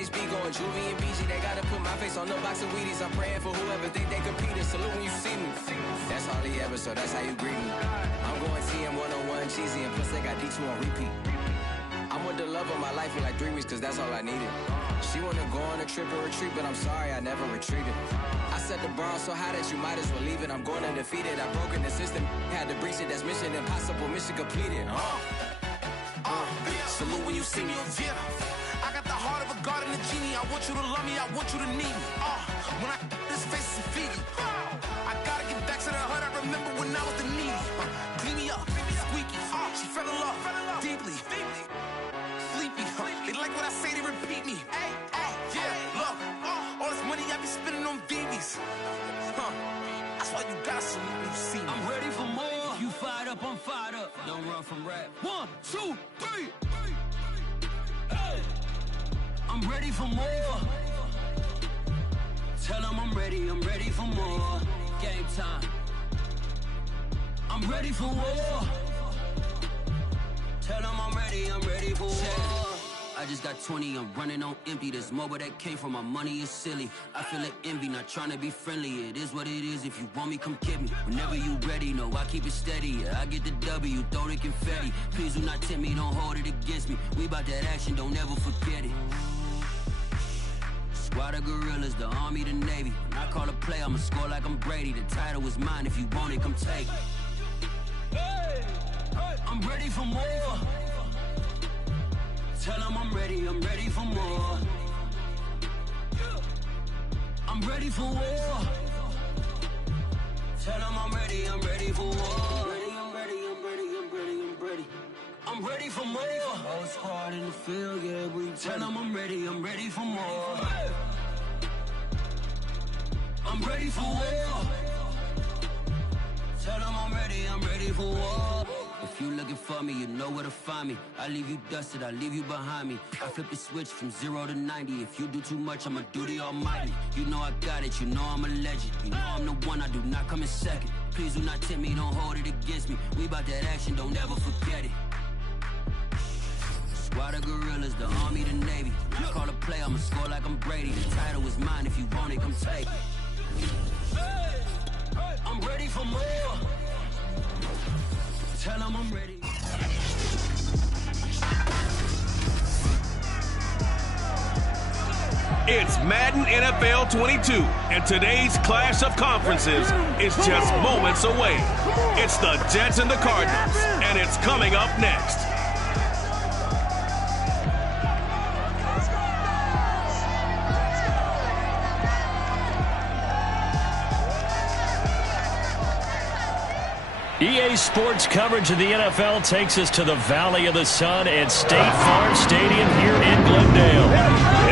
HB going Juvie and BG. They gotta put my face on the box of Wheaties. I'm praying for whoever think they competing. Salute when you see me. That's all he ever, so that's how you greet me. I'm going TM 101 cheesy, and plus they got D2 on repeat. I'm with the love of my life in like 3 weeks, cause that's all I needed. She wanna go on a trip or retreat, but I'm sorry, I never retreated. I set the bar so high that you might as well leave it. I'm going undefeated, I've broken the system. Had to breach it, that's mission impossible, mission completed. Salute when you see me, yeah. I got the heart of a god and a genie. I want you to love me, I want you to need me. When I this face is Fiji. I gotta get back to the hood, I remember when I was the needy. Clean me up, squeaky. She fell in love, deeply. Sleepy, they like what I say, they repeat me. Yeah, look, all this money I be spending on BBs. That's why you gotta salute when you see me. I'm ready for more. You fired up, I'm fired up. Don't run from rap. 1, 2, 3. Hey. I'm ready for more. Tell them I'm ready for more. Game time. I'm ready for war. Tell them I'm ready for war. I just got 20, I'm running on empty. This mobile that came from my money is silly. I feel like envy, not trying to be friendly. It is what it is, if you want me, come get me. Whenever you ready, no, I keep it steady. I get the W, throw the confetti. Please do not tempt me, don't hold it against me. We about that action, don't ever forget it. Squad of gorillas, the army, the navy. When I call a play, I'ma score like I'm Brady. The title is mine, if you want it, come take it. I'm ready for more. Tell them I'm ready for more. I'm ready for war. Tell them I'm ready for war. I'm ready for more. Whole squad in the field, yeah, we tell them I'm ready for more. I'm ready for war. Tell them I'm ready for war. If you looking for me, you know where to find me. I leave you dusted, I leave you behind me. I flip the switch from 0 to 90. If you do too much, I'ma do the almighty. You know I got it, you know I'm a legend. You know I'm the one, I do not come in second. Please do not tempt me, don't hold it against me. We about that action, don't ever forget it. Squad of gorillas, the army, the navy. When I call a play, I'ma score like I'm Brady. The title is mine, if you want it, come take it. I'm ready for more. Tell them I'm ready. It's Madden NFL 22, and today's clash of conferences is just moments away. It's the Jets and the Cardinals, and it's coming up next. EA Sports coverage of the NFL takes us to the Valley of the Sun at State Farm Stadium here in Glendale.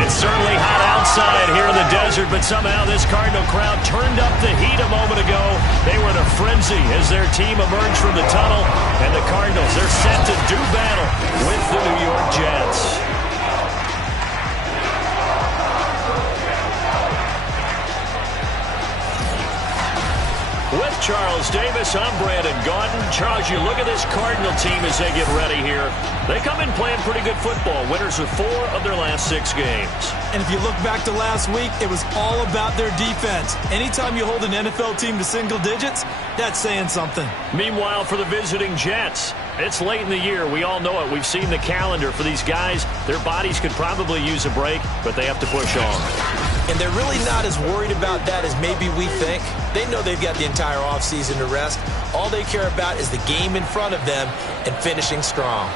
It's certainly hot outside here in the desert, but somehow this Cardinal crowd turned up the heat a moment ago. They were in a frenzy as their team emerged from the tunnel, and the Cardinals, they're set to do battle with the New York Jets. With Charles Davis, I'm Brandon Gaudin. Charles, you look at this Cardinal team as they get ready here. They come in playing pretty good football. Winners of 4 of their last 6 games. And if you look back to last week, it was all about their defense. Anytime you hold an NFL team to single digits, that's saying something. Meanwhile, for the visiting Jets, it's late in the year. We all know it. We've seen the calendar for these guys. Their bodies could probably use a break, but they have to push on. And they're really not as worried about that as maybe we think. They know they've got the entire offseason to rest. All they care about is the game in front of them and finishing strong.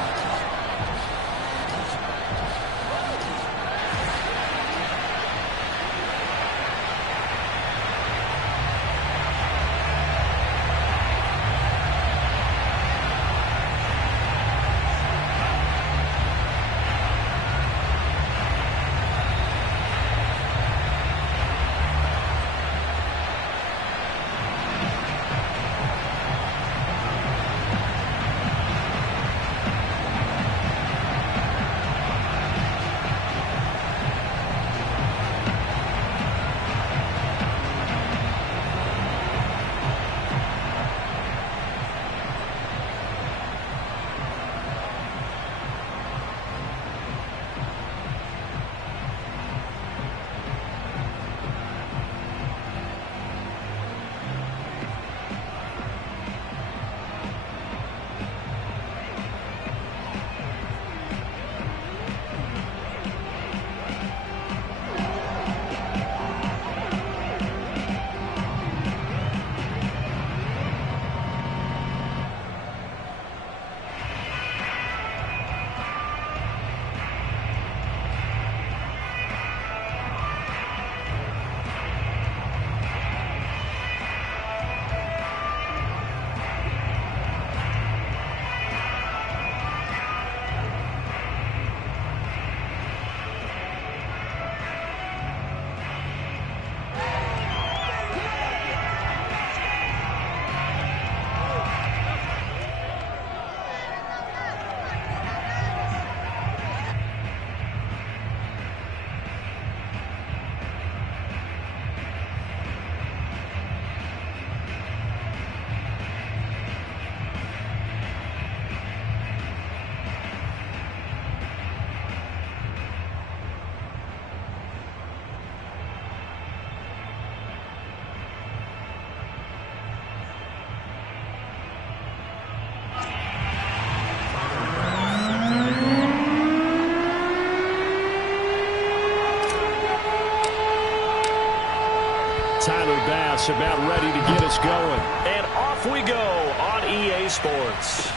Tyler Bass about ready to get us going. And off we go on EA Sports.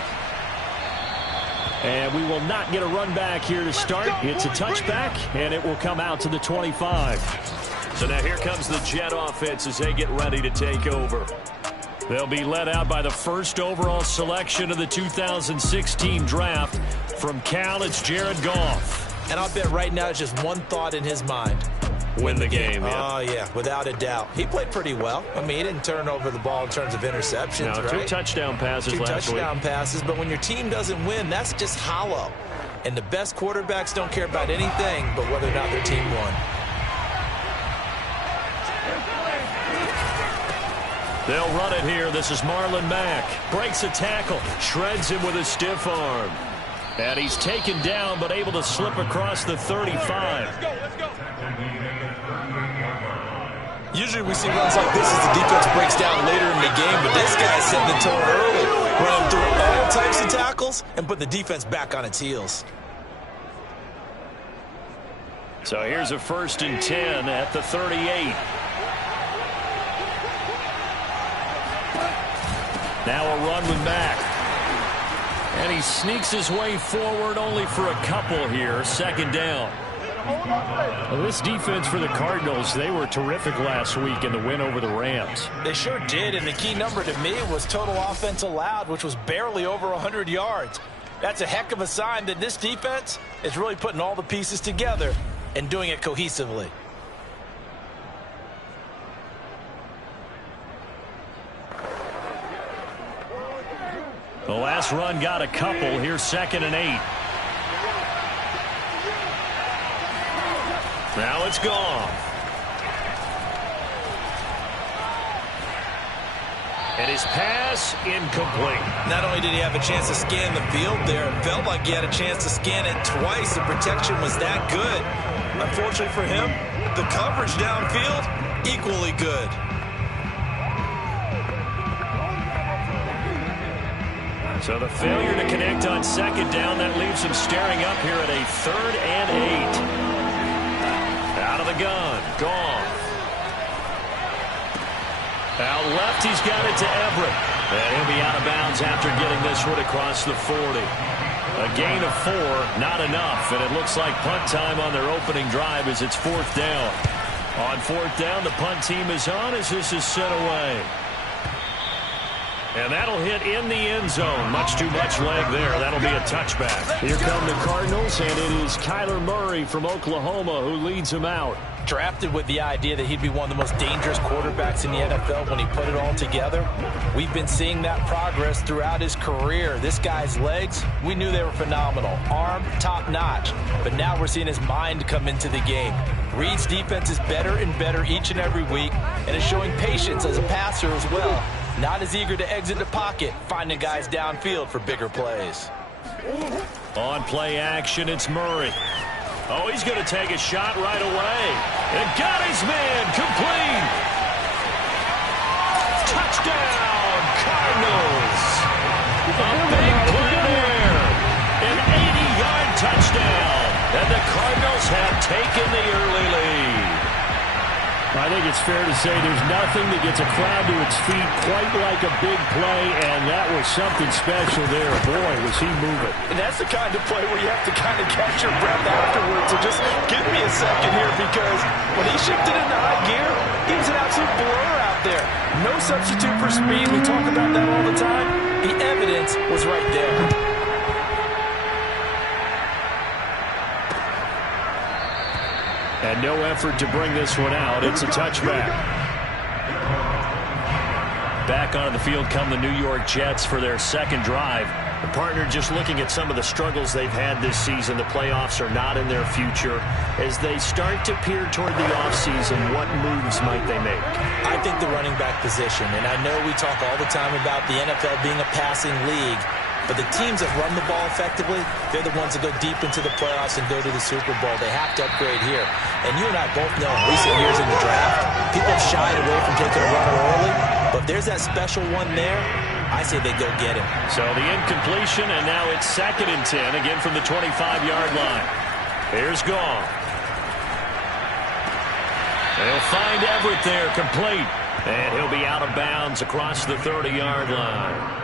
And we will not get a run back here to start. It's a touchback, and it will come out to the 25. So now here comes the Jet offense as they get ready to take over. They'll be led out by the first overall selection of the 2016 draft. From Cal, it's Jared Goff. And I'll bet right now it's just one thought in his mind. Win the game, yeah. Oh, yeah, without a doubt. He played pretty well. I mean, he didn't turn over the ball in terms of interceptions, no, right? 2 touchdown passes last week. 2 touchdown passes, but when your team doesn't win, that's just hollow. And the best quarterbacks don't care about anything but whether or not their team won. They'll run it here. This is Marlon Mack. Breaks a tackle. Shreds him with a stiff arm. And he's taken down but able to slip across the 35. Let's go. Usually we see runs like this as the defense breaks down later in the game, but this guy's setting the tone early. Running through all types of tackles and put the defense back on its heels. So here's a 1st and 10 at the 38. Now a run with Mack. And he sneaks his way forward only for a couple here. 2nd down. Well, this defense for the Cardinals, they were terrific last week in the win over the Rams. They sure did, and the key number to me was total offense allowed, which was barely over 100 yards. That's a heck of a sign that this defense is really putting all the pieces together and doing it cohesively. The last run got a couple. Here's 2nd and 8. Now it's gone. And his pass incomplete. Not only did he have a chance to scan the field there, it felt like he had a chance to scan it twice. The protection was that good. Unfortunately for him, the coverage downfield, equally good. So the failure to connect on 2nd down, that leaves him staring up here at a 3rd and 8. Out of the gun, Goff. Out left, he's got it to Everett. And he'll be out of bounds after getting this one across the 40. A gain of 4, not enough, and it looks like punt time on their opening drive as it's 4th down. On 4th down, the punt team is on as this is sent away. And that'll hit in the end zone. Much too much leg there. That'll be a touchback. Here come the Cardinals, and it is Kyler Murray from Oklahoma who leads them out. Drafted with the idea that he'd be one of the most dangerous quarterbacks in the NFL when he put it all together. We've been seeing that progress throughout his career. This guy's legs, we knew they were phenomenal. Arm, top notch. But now we're seeing his mind come into the game. Reed's defense is better and better each and every week, and is showing patience as a passer as well. Not as eager to exit the pocket, finding guys downfield for bigger plays. On play action, it's Murray. Oh, he's going to take a shot right away. And got his man complete. Touchdown, Cardinals. A big play there. An 80-yard touchdown. And the Cardinals have taken the early lead. I think it's fair to say there's nothing that gets a crowd to its feet quite like a big play, and that was something special there. Boy, was he moving. And that's the kind of play where you have to kind of catch your breath afterwards. So just give me a second here, because when he shifted into high gear, he was an absolute blur out there. No substitute for speed. We talk about that all the time. The evidence was right there. And no effort to bring this one out. It's a touchback. Back onto the field come the New York Jets for their 2nd drive. The partner just looking at some of the struggles they've had this season. The playoffs are not in their future. As they start to peer toward the offseason, what moves might they make? I think the running back position. And I know we talk all the time about the NFL being a passing league. But the teams that run the ball effectively, they're the ones that go deep into the playoffs and go to the Super Bowl. They have to upgrade here. And you and I both know in recent years in the draft, people have shied away from taking a runner early. But if there's that special one there, I say they go get him. So the incompletion, and now it's 2nd and 10, again from the 25-yard line. Here's Goff. They'll find Everett there, complete. And he'll be out of bounds across the 30-yard line.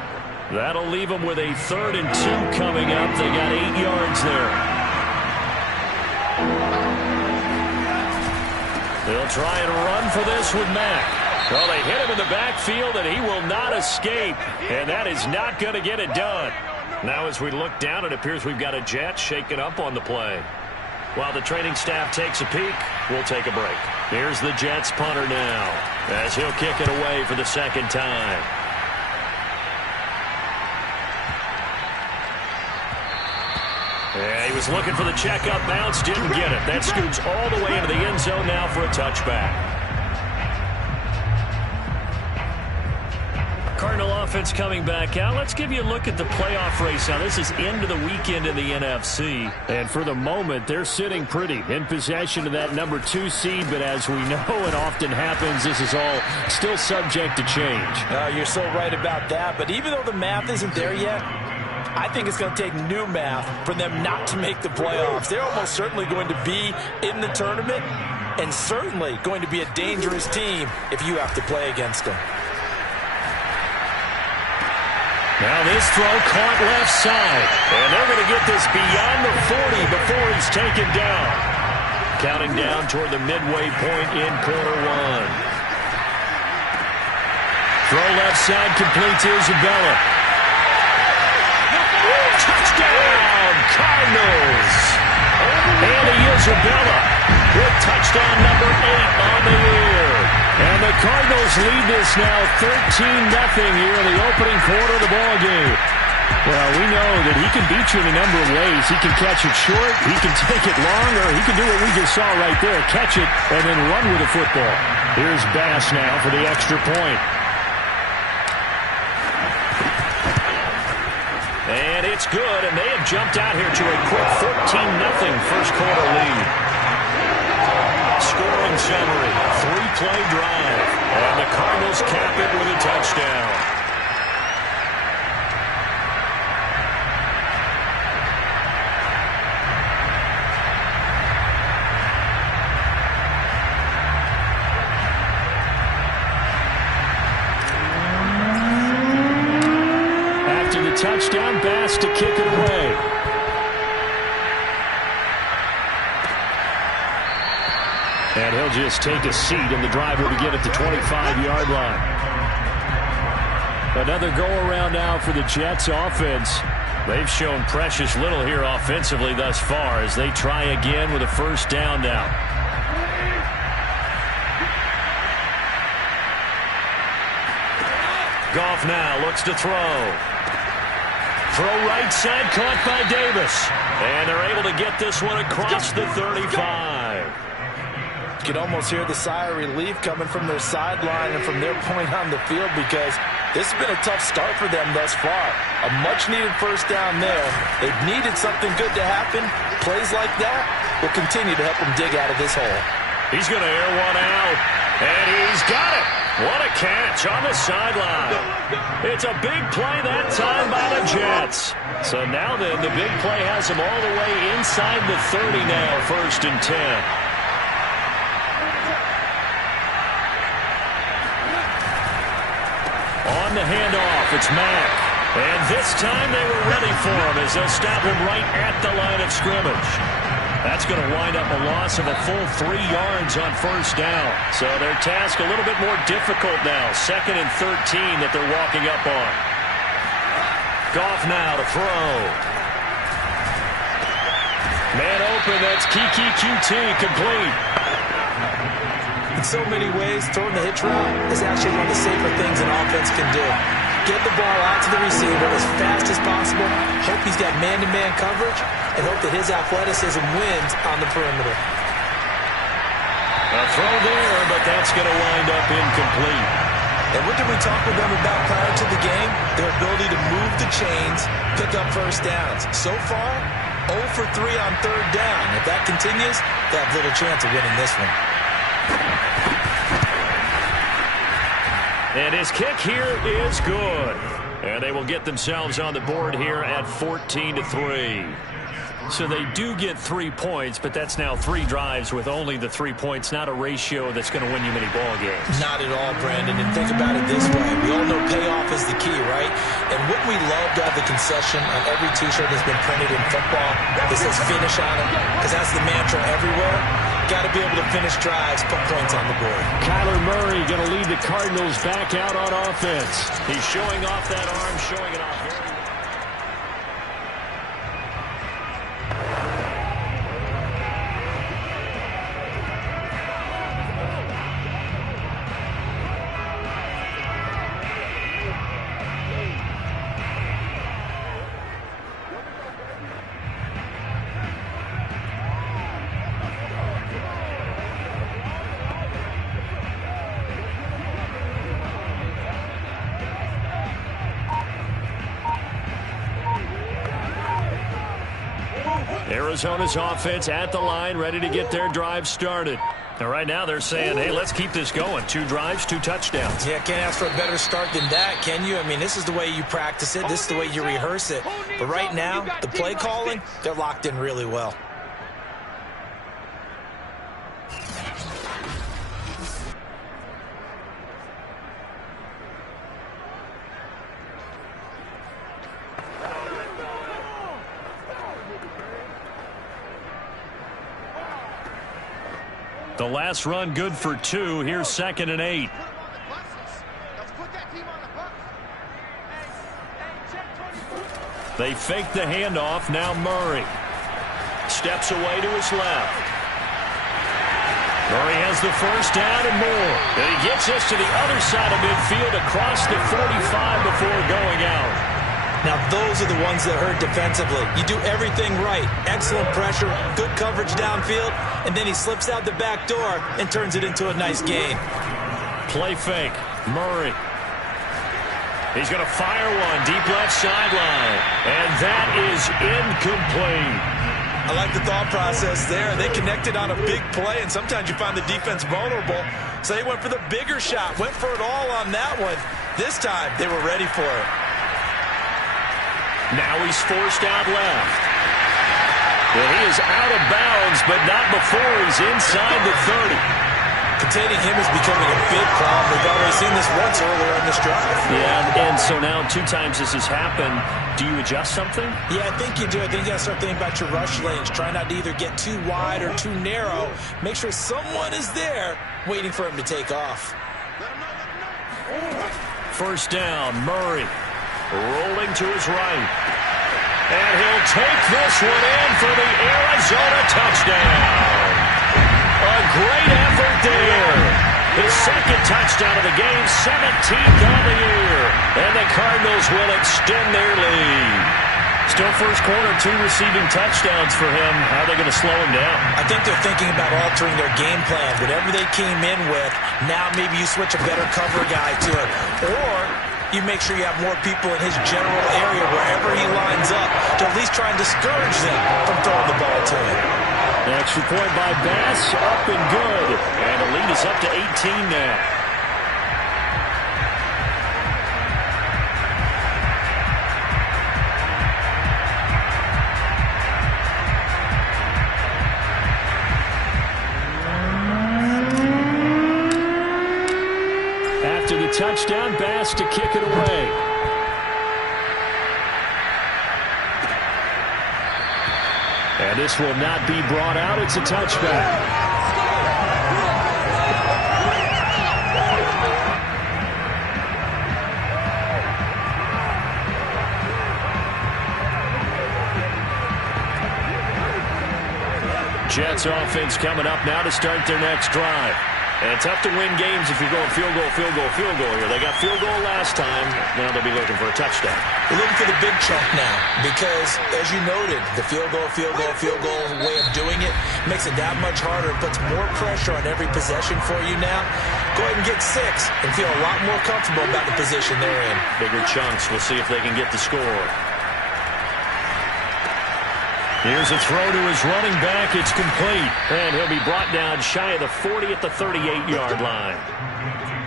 That'll leave them with a 3rd and 2 coming up. They got 8 yards there. They'll try and run for this with Mack. Well, they hit him in the backfield, and he will not escape. And that is not going to get it done. Now as we look down, it appears we've got a Jet shaken up on the play. While the training staff takes a peek, we'll take a break. Here's the Jets punter now, as he'll kick it away for the 2nd time. Yeah, he was looking for the checkup bounce, didn't get it. That scoots all the way into the end zone now for a touchback. Cardinal offense coming back out. Let's give you a look at the playoff race now. This is into the weekend in the NFC. And for the moment, they're sitting pretty in possession of that number 2 seed. But as we know, it often happens, this is all still subject to change. You're so right about that. But even though the math isn't there yet, I think it's going to take new math for them not to make the playoffs. They're almost certainly going to be in the tournament and certainly going to be a dangerous team if you have to play against them. Now this throw caught left side. And they're going to get this beyond the 40 before he's taken down. Counting down toward the midway point in quarter 1. Throw left side complete to Isabella. Touchdown, Cardinals. Andy Isabella with touchdown number 8 on the year. And the Cardinals lead this now 13-0 here in the opening quarter of the ballgame. Well, we know that he can beat you in a number of ways. He can catch it short, he can take it long, or he can do what we just saw right there, catch it and then run with the football. Here's Bass now for the extra point. And it's good, and they have jumped out here to a quick 14-0 first quarter lead. Scoring summary, 3-play drive, and the Cardinals cap it with a touchdown. After the touchdown, Bass to kick it away. And he'll just take a seat, and the drive will begin at the 25-yard line. Another go-around now for the Jets offense. They've shown precious little here offensively thus far as they try again with a first down now. Goff now looks to throw. Throw right side, caught by Davis. And they're able to get this one across the 35. You can almost hear the sigh of relief coming from their sideline and from their point on the field because this has been a tough start for them thus far. A much-needed first down there. They've needed something good to happen. Plays like that will continue to help them dig out of this hole. He's going to air one out, and he's got it. What a catch on the sideline. It's a big play that time by the Jets. So now then, the big play has them all the way inside the 30 now, 1st and 10. On the handoff, it's Mack. And this time they were ready for him as they'll stop him right at the line of scrimmage. That's going to wind up a loss of a full 3 yards on first down. So their task a little bit more difficult now. 2nd and 13 that they're walking up on. Goff now to throw. Man open, that's Kiki QT complete. In so many ways, throwing the hitch route is actually one of the safer things an offense can do. Get the ball out to the receiver as fast as possible, hope he's got man-to-man coverage, and hope that his athleticism wins on the perimeter. A throw there, but that's going to wind up incomplete. And what did we talk with them about prior to the game? Their ability to move the chains, pick up first downs. So far, 0 for 3 on third down. If that continues, they have little chance of winning this one. And his kick here is good. And they will get themselves on the board here at 14-3. So they do get 3 points, but that's now 3 drives with only the 3 points, not a ratio that's going to win you many ball games. Not at all, Brandon. And think about it this way. We all know payoff is the key, right? And wouldn't we love to have the concession on every T-shirt that's been printed in football that says finish on it? Because that's the mantra everywhere. Got to be able to finish drives, put points on the board. Kyler Murray going to lead the Cardinals back out on offense. He's showing off that arm, showing it off very well. Arizona's offense at the line, ready to get their drive started. And right now they're saying, hey, let's keep this going. 2 drives, 2 touchdowns. Yeah, can't ask for a better start than that, can you? I mean, this is the way you practice it. This is the way you rehearse it. But right now, the play calling, they're locked in really well. The last run good for 2. Here's 2nd and 8. They fake the handoff. Now Murray steps away to his left. Murray has the first down and more. And he gets us to the other side of midfield across the 45 before going out. Now, those are the ones that hurt defensively. You do everything right. Excellent pressure, good coverage downfield, and then he slips out the back door and turns it into a nice gain. Play fake. Murray. He's going to fire one deep left sideline. And that is incomplete. I like the thought process there. They connected on a big play, and sometimes you find the defense vulnerable. So they went for the bigger shot, went for it all on that one. This time, they were ready for it. Now he's forced out left. Well, he is out of bounds, but not before he's inside the 30. Containing him is becoming a big problem. We've already seen this once earlier in this drive. Yeah, and so now 2 times this has happened. Do you adjust something? Yeah, I think you do. I think you got to start thinking about your rush lanes. Try not to either get too wide or too narrow. Make sure someone is there waiting for him to take off. First down, Murray. Rolling to his right. And he'll take this one in for the Arizona touchdown. A great effort there. His 2nd touchdown of the game, 17th on the year. And the Cardinals will extend their lead. Still first quarter, 2 receiving touchdowns for him. How are they going to slow him down? I think they're thinking about altering their game plan. Whatever they came in with, now maybe you switch a better cover guy to it. Or you make sure you have more people in his general area wherever he lines up to at least try and discourage them from throwing the ball to him. An extra point by Bass, up and good. And the lead is up to 18 now. After the touchdown, Bass to kick it away. And this will not be brought out. It's a touchback. Jets offense coming up now to start their next drive. And tough to win games if you're going field goal, field goal, field goal here. They got field goal last time. Now they'll be looking for a touchdown. We're looking for the big chunk now because, as you noted, the field goal way of doing it makes it that much harder. It puts more pressure on every possession for you now. Go ahead and get 6 and feel a lot more comfortable about the position they're in. Bigger chunks. We'll see if they can get the score. Here's a throw to his running back. It's complete. And he'll be brought down shy of the 40 at the 38-yard line.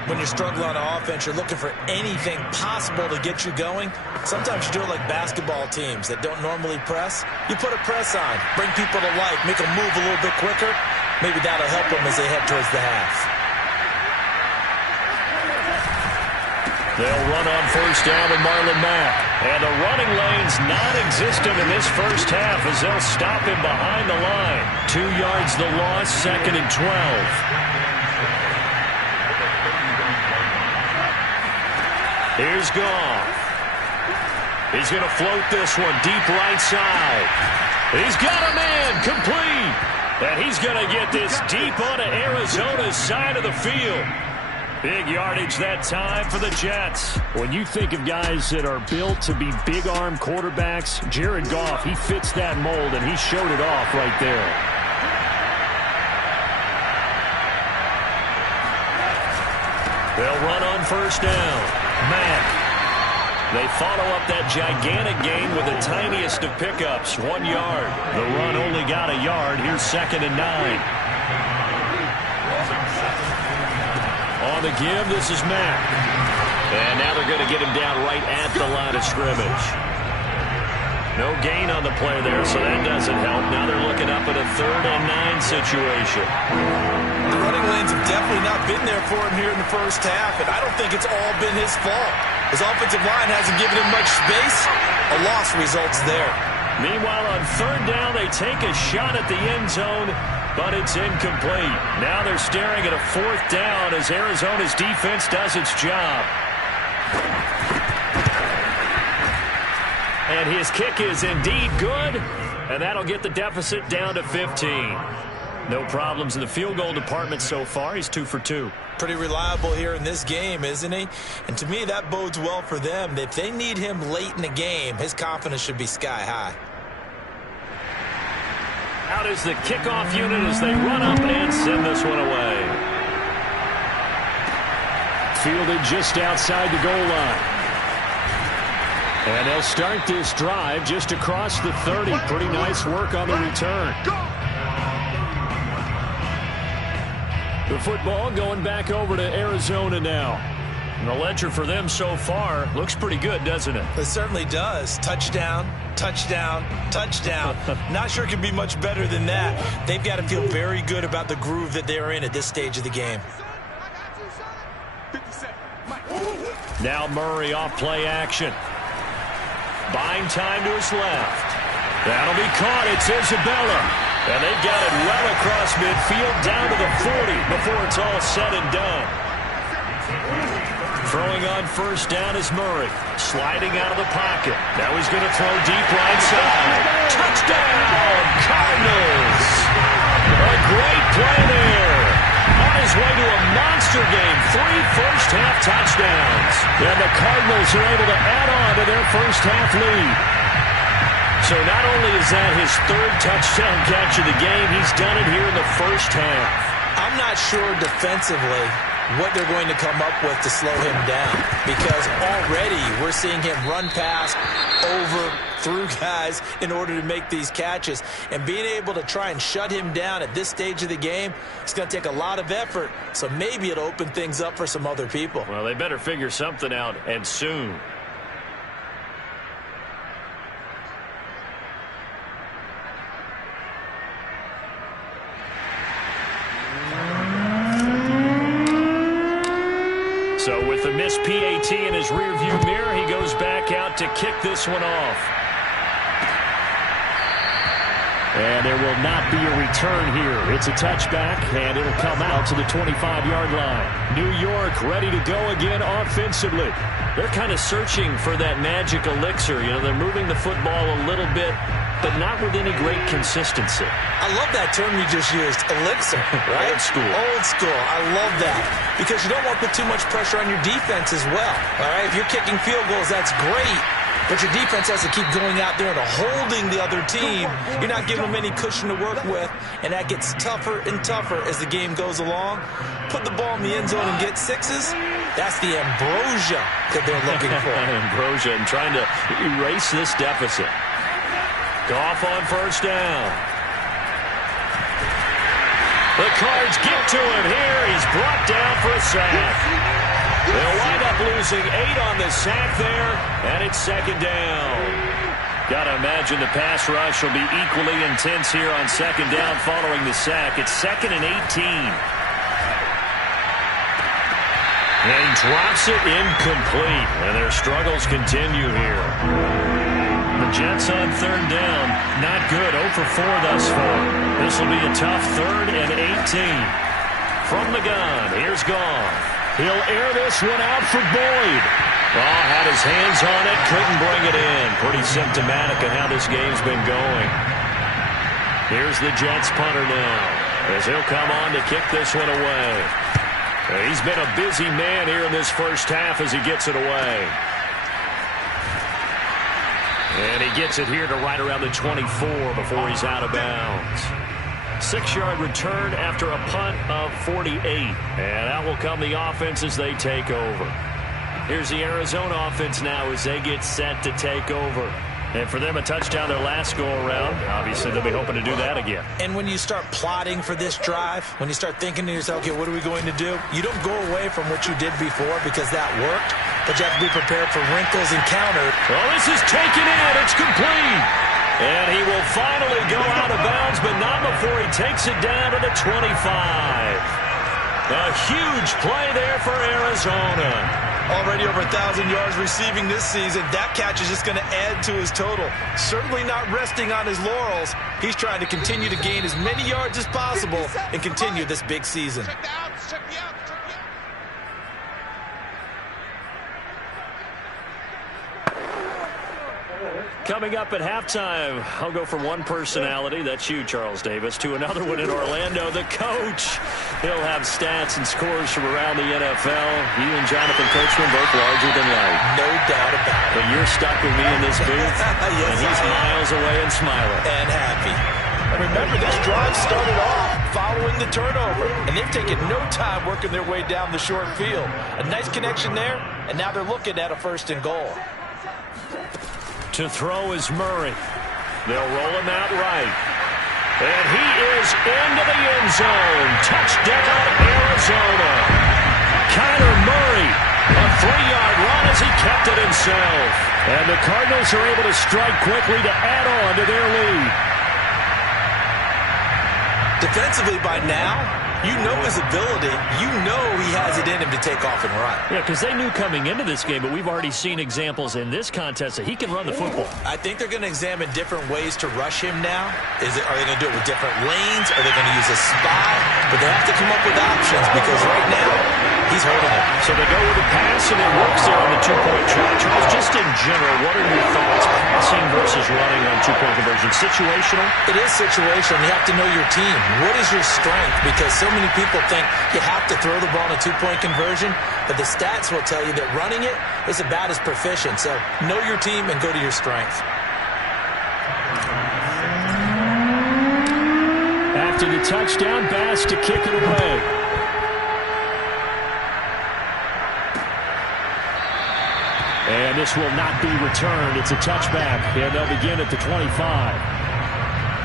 when you're struggling on offense, you're looking for anything possible to get you going. Sometimes you do it like basketball teams that don't normally press. You put a press on, bring people to life, make them move a little bit quicker. Maybe that'll help them as they head towards the half. They'll run on first down with Marlon Mack. And the running lane's non-existent in this first half as they'll stop him behind the line. 2 yards the loss, 2nd and 12. Here's Goff. He's going to float this one deep right side. He's got a man complete. And he's going to get this deep onto Arizona's side of the field. Big yardage that time for the Jets. When you think of guys that are built to be big-arm quarterbacks, Jared Goff, he fits that mold, and he showed it off right there. They'll run on first down. Mack. They follow up that gigantic gain with the tiniest of pickups, 1 yard. The run only got a yard. Here's 2nd and 9. On the give, this is Mack. And now they're going to get him down right at the line of scrimmage. No gain on the play there, so that doesn't help. Now they're looking up at a 3rd and 9 situation. The running lanes have definitely not been there for him here in the first half, and I don't think it's all been his fault. His offensive line hasn't given him much space. A loss results there. Meanwhile, on 3rd down, they take a shot at the end zone, but it's incomplete. Now they're staring at a 4th down as Arizona's defense does its job. And his kick is indeed good, and that'll get the deficit down to 15. No problems in the field goal department so far. He's 2 for 2. Pretty reliable here in this game, isn't he? And to me, that bodes well for them. If they need him late in the game, his confidence should be sky high. Out is the kickoff unit as they run up and send this one away. Fielded just outside the goal line. And they'll start this drive just across the 30. Pretty nice work on the return. The football going back over to Arizona now. And the ledger for them so far looks pretty good, doesn't it? It certainly does. Touchdown, touchdown, touchdown. Not sure it can be much better than that. They've got to feel very good about the groove that they're in at this stage of the game. Now Murray off play action. Buying time to his left. That'll be caught. It's Isabella. And they've got it well across midfield down to the 40 before it's all said and done. Throwing on first down is Murray. Sliding out of the pocket. Now he's going to throw deep right side. Touchdown, Cardinals! A great play there. On his way to a monster game. 3 first-half touchdowns. And the Cardinals are able to add on to their first-half lead. So not only is that his 3rd touchdown catch of the game, he's done it here in the first half. I'm not sure defensively what they're going to come up with to slow him down, because already we're seeing him run past, over, through guys in order to make these catches. And being able to try and shut him down at this stage of the game, it's going to take a lot of effort. So maybe it'll open things up for some other people. Well, they better figure something out, and soon. So with the missed PAT in his rearview mirror, he goes back out to kick this one off. And there will not be a return here. It's a touchback, and it'll come out to the 25-yard line. New York ready to go again offensively. They're kind of searching for that magic elixir. You know, they're moving the football a little bit, but not with any great consistency. I love that term you just used, elixir, right? Old school. Old school. I love that. Because you don't want to put too much pressure on your defense as well. All right, if you're kicking field goals, that's great. But your defense has to keep going out there and holding the other team. You're not giving them any cushion to work with, and that gets tougher and tougher as the game goes along. Put the ball in the end zone and get 6s. That's the ambrosia that they're looking for. Ambrosia and trying to erase this deficit. Goff on first down. The Cards get to him here. He's brought down for a sack. They'll wind up losing 8 on the sack there, and it's second down. Got to imagine the pass rush will be equally intense here on second down following the sack. It's 2nd and 18. And he drops it incomplete, and their struggles continue here. The Jets on third down, not good, 0 for 4 thus far. This will be a tough 3rd and 18. From the gun, here's Goff. He'll air this one out for Boyd. Oh, had his hands on it, couldn't bring it in. Pretty symptomatic of how this game's been going. Here's the Jets punter now, as he'll come on to kick this one away. He's been a busy man here in this first half as he gets it away. And he gets it here to right around the 24 before he's out of bounds. 6-yard return after a punt of 48. And out will come the offense as they take over. Here's the Arizona offense now as they get set to take over. And for them, a touchdown their last go-around. Obviously, they'll be hoping to do that again. And when you start plotting for this drive, when you start thinking to yourself, okay, what are we going to do? You don't go away from what you did before because that worked, but you have to be prepared for wrinkles and counters. Well, this is taken in. It's complete. And he will finally go out of bounds, but not before he takes it down to the 25. A huge play there for Arizona. Already over 1,000 yards receiving this season. That catch is just going to add to his total. Certainly not resting on his laurels. He's trying to continue to gain as many yards as possible and continue this big season. Coming up at halftime, I'll go from one personality, that's you, Charles Davis, to another one in Orlando, the coach. He'll have stats and scores from around the NFL. You and Jonathan Coachman both larger than life. No doubt about it. But you're stuck with me in this booth, yes, and he's miles away and smiling. And happy. And remember, this drive started off following the turnover, and they've taken no time working their way down the short field. A nice connection there, and now they're looking at a 1st and goal. To throw is Murray. They'll roll him out right. And he is into the end zone. Touchdown, Arizona. Kyler Murray, a 3-yard run as he kept it himself. And the Cardinals are able to strike quickly to add on to their lead. Defensively by now, you know his ability. You know he has it in him to take off and run. Yeah, because they knew coming into this game, but we've already seen examples in this contest that he can run the football. I think they're going to examine different ways to rush him now. Are they going to do it with different lanes? Are they going to use a spy? But they have to come up with options because right now, he's holding it. So they go with a pass, and it works there on the 2-point try. Charles, just in general, what are your thoughts passing versus running on 2-point conversion? Situational? It is situational. You have to know your team. What is your strength? Because so many people think you have to throw the ball in a 2-point conversion, but the stats will tell you that running it is about as proficient. So know your team and go to your strength. After the touchdown, Bass to kick it away. And this will not be returned. It's a touchback, and they'll begin at the 25.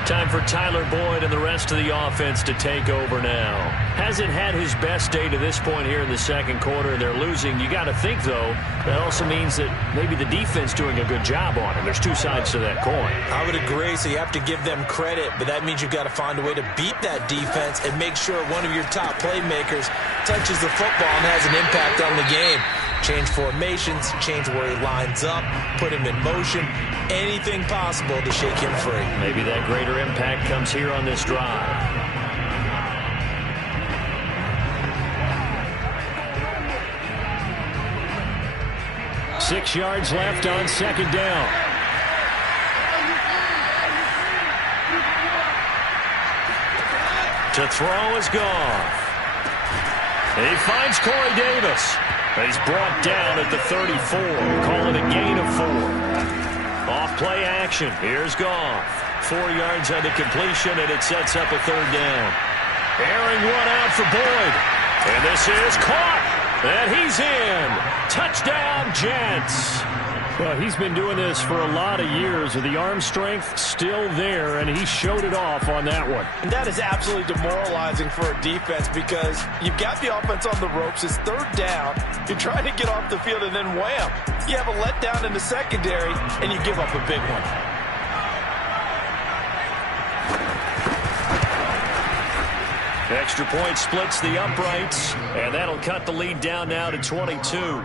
Time for Tyler Boyd and the rest of the offense to take over now. Hasn't had his best day to this point here in the second quarter, and they're losing. You got to think, though, that also means that maybe the defense doing a good job on him. There's two sides to that coin. I would agree, so you have to give them credit, but that means you've got to find a way to beat that defense and make sure one of your top playmakers touches the football and has an impact on the game. Change formations, change where he lines up, put him in motion, anything possible to shake him free. Maybe that greater impact comes here on this drive. Six yards left on second down. To throw is Goff. He finds Corey Davis. He's brought down at the 34. Call it a gain of 4. Off play action. Here's Goff. 4 yards on the completion, and it sets up a third down. Airing one out for Boyd. And this is caught. And he's in. Touchdown, Jets. Well, he's been doing this for a lot of years, with the arm strength still there, and he showed it off on that one. And that is absolutely demoralizing for a defense because you've got the offense on the ropes. It's third down. You're trying to get off the field, and then wham, you have a letdown in the secondary, and you give up a big one. Extra point splits the uprights, and that'll cut the lead down now to 22.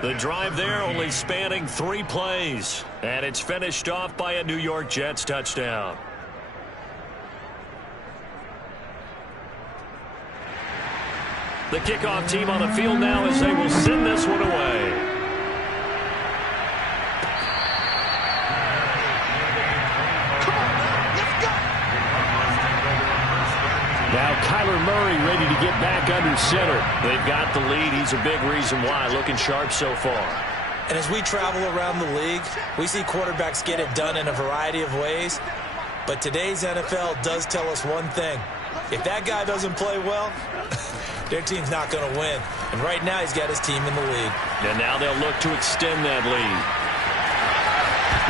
The drive there only spanning 3 plays, and it's finished off by a New York Jets touchdown. The kickoff team on the field now as they will send this one away. Now Kyler Murray ready to get back under center. They've got the lead. He's a big reason why, looking sharp so far. And as we travel around the league, we see quarterbacks get it done in a variety of ways. But today's NFL does tell us one thing. If that guy doesn't play well, their team's not going to win. And right now he's got his team in the lead. And now they'll look to extend that lead.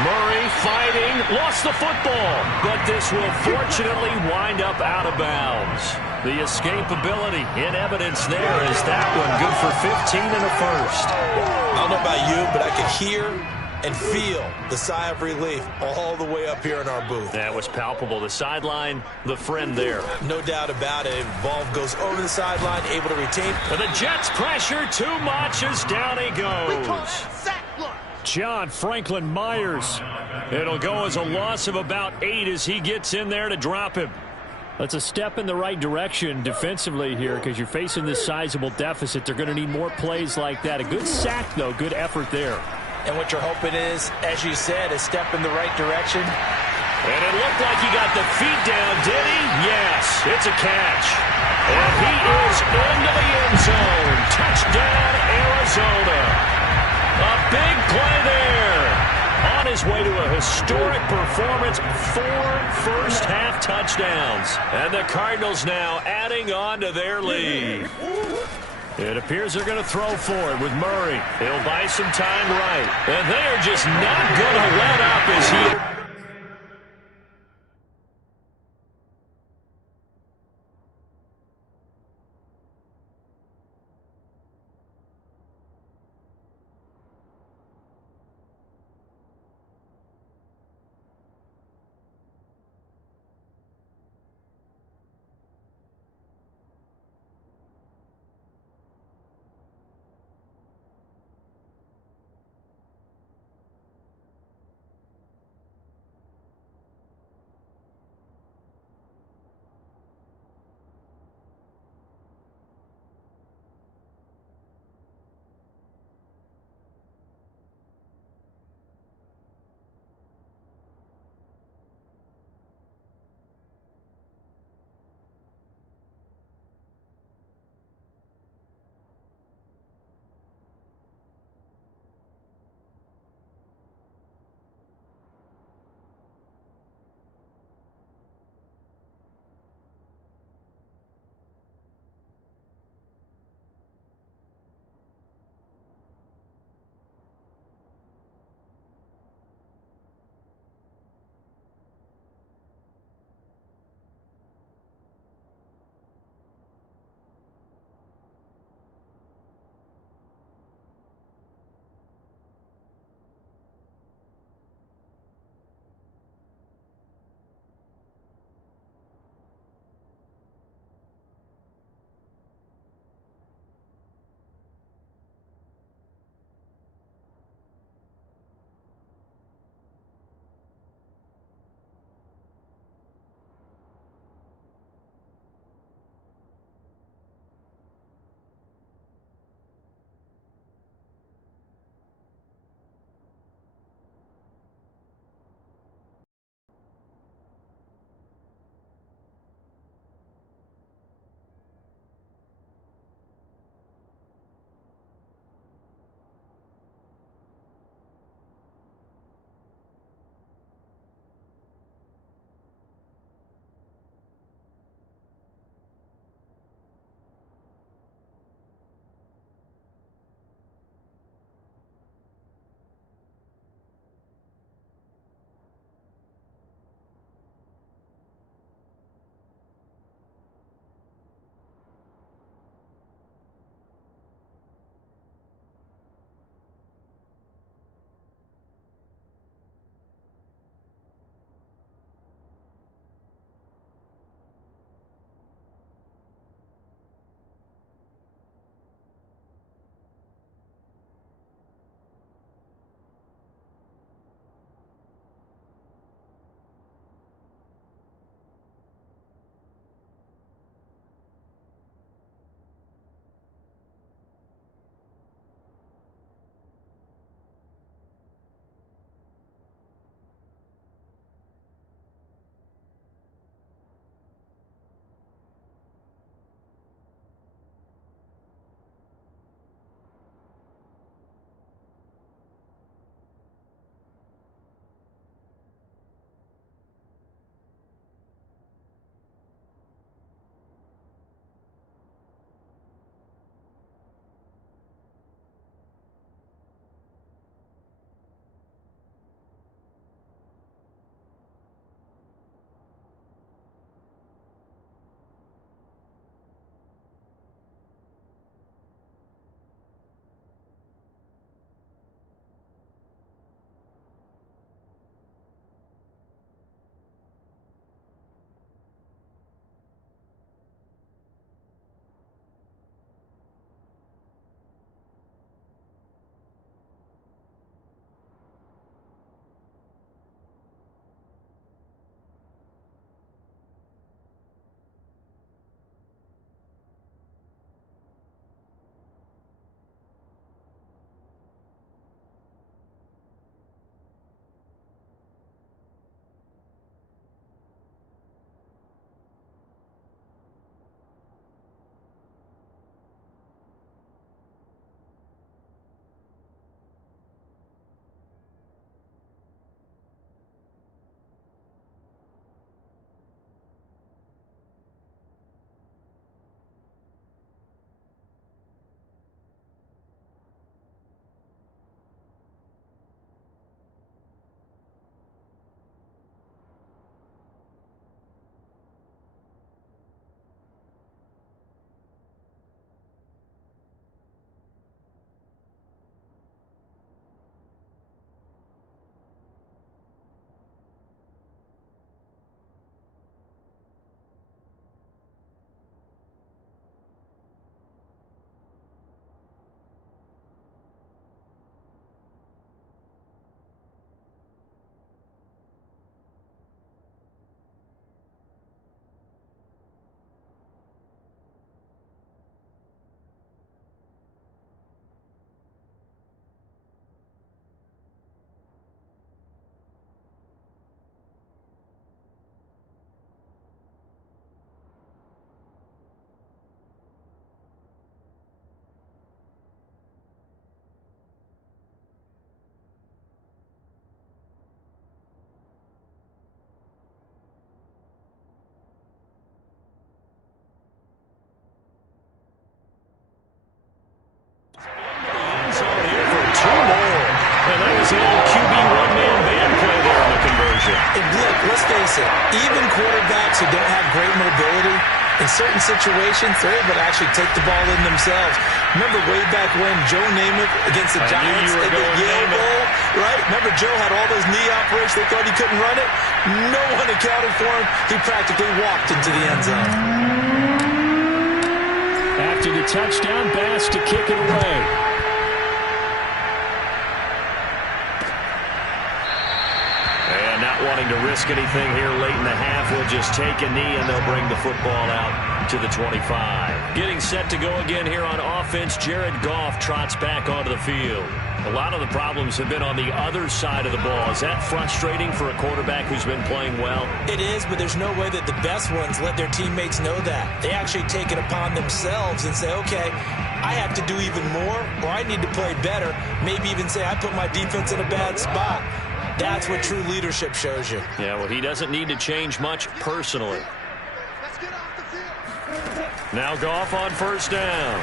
Murray fighting, lost the football, but this will fortunately wind up out of bounds. The escapability in evidence there is that one good for 15 and a first. I don't know about you, but I could hear and feel the sigh of relief all the way up here in our booth. That was palpable. The sideline, the friend there. No doubt about it. Ball goes over the sideline, able to retain. But the Jets pressure too much as down he goes. John Franklin Myers. It'll go as a loss of about 8 as he gets in there to drop him. That's a step in the right direction defensively here because you're facing this sizable deficit. They're going to need more plays like that. A good sack, though. Good effort there. And what you're hoping is, as you said, a step in the right direction. And it looked like he got the feet down, did he? Yes, it's a catch. And he is into the end zone. Touchdown, Arizona. A big play there. On his way to a historic performance, 4 first-half touchdowns. And the Cardinals now adding on to their lead. It appears they're going to throw for it with Murray. He'll buy some time right. And they are just not going to let up as he... let's face it, even quarterbacks who don't have great mobility, in certain situations, they're able to actually take the ball in themselves. Remember way back when Joe Namath against the Giants at the Yale Bowl, right? Remember Joe had all those knee operations. They thought he couldn't run it. No one accounted for him. He practically walked into the end zone. After the touchdown, Bass to kick it away. And not wanting to risk anything here late in the half, he'll just take a knee and they'll bring the football out to the 25. Getting set to go again here on offense, Jared Goff trots back onto the field. A lot of the problems have been on the other side of the ball. Is that frustrating for a quarterback who's been playing well? It is, but there's no way that the best ones let their teammates know that. They actually take it upon themselves and say, okay, I have to do even more, or I need to play better. Maybe even say I put my defense in a bad spot. That's what true leadership shows you. Yeah, well, he doesn't need to change much personally. Now Goff on first down.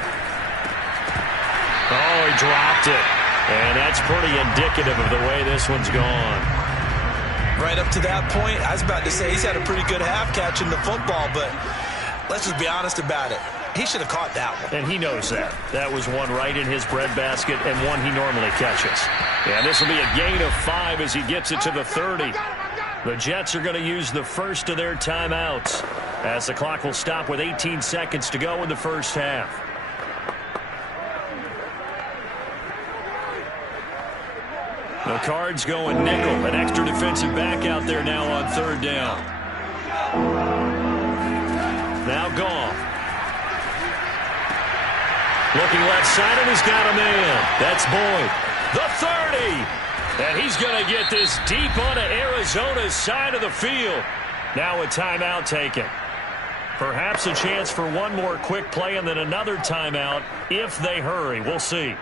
Oh, he dropped it. And that's pretty indicative of the way this one's gone. Right up to that point, I was about to say he's had a pretty good half catching the football, but let's just be honest about it. He should have caught that one. And he knows that. That was one right in his breadbasket and one he normally catches. And this will be a gain of 5 as he gets it to the 30. The Jets are going to use the first of their timeouts as the clock will stop with 18 seconds to go in the first half. The Cards going nickel. An extra defensive back out there now on third down. Now Goff. Looking left side, and he's got a man. That's Boyd. The 30. And he's going to get this deep onto Arizona's side of the field. Now a timeout taken. Perhaps a chance for one more quick play and then another timeout if they hurry. We'll see.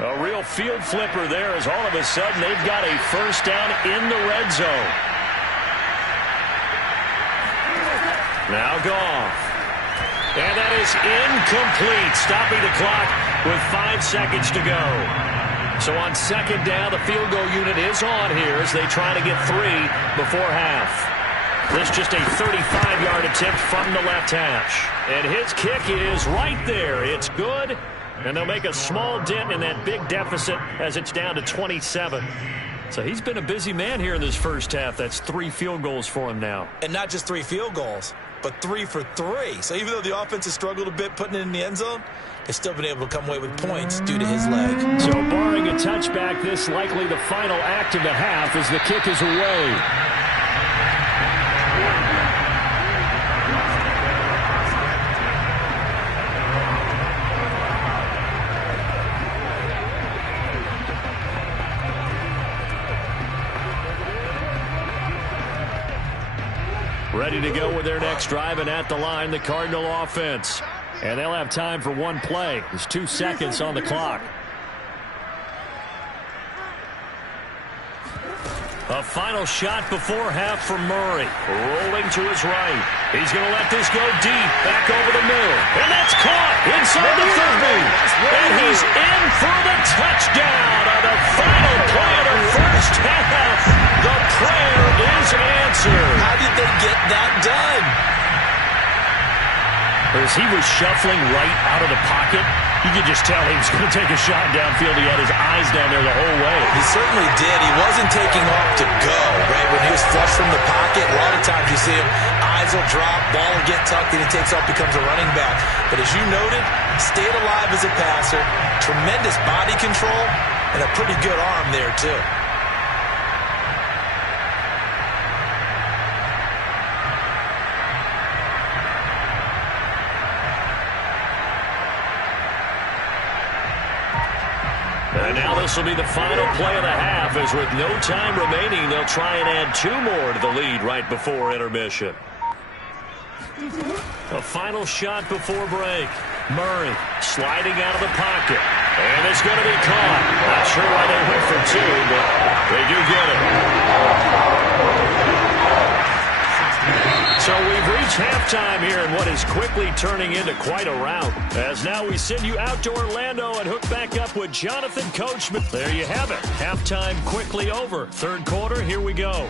A real field flipper there as all of a sudden they've got a first down in the red zone. Now Goff. And that is incomplete, stopping the clock with 5 seconds to go. So on second down, the field goal unit is on here as they try to get 3 before half. This just a 35-yard attempt from the left hash. And his kick is right there. It's good. And they'll make a small dent in that big deficit as it's down to 27. So he's been a busy man here in this first half. That's 3 field goals for him now. And not just 3 field goals, but 3 for 3. So even though the offense has struggled a bit putting it in the end zone, they've still been able to come away with points due to his leg. So barring a touchback, this likely the final act of the half as the kick is away. Ready to go with their next drive, and at the line, the Cardinal offense. And they'll have time for one play. There's 2 seconds on the clock. A final shot before half from Murray. Rolling to his right. He's going to let this go deep. Back over the middle. And that's caught inside the 30. And he's in for the touchdown on the final play of the first half. The prayer is answered. How did they get that done? As he was shuffling right out of the pocket, you could just tell he was going to take a shot downfield. He had his eyes down there the whole way. He certainly did. He wasn't taking off to go, right? When he was flush from the pocket, a lot of times you see him, eyes will drop, ball will get tucked, and he takes off, becomes a running back. But as you noted, stayed alive as a passer, tremendous body control, and a pretty good arm there, too. And now this will be the final play of the half, as with no time remaining, they'll try and add 2 more to the lead right before intermission. A final shot before break. Murray sliding out of the pocket. And it's going to be caught. Not sure why they went for 2, but they do get it. So we've reached It's halftime here in what is quickly turning into quite a rout. As now we send you out to Orlando and hook back up with Jonathan Coachman. There you have it. Halftime quickly over. Third quarter, here we go.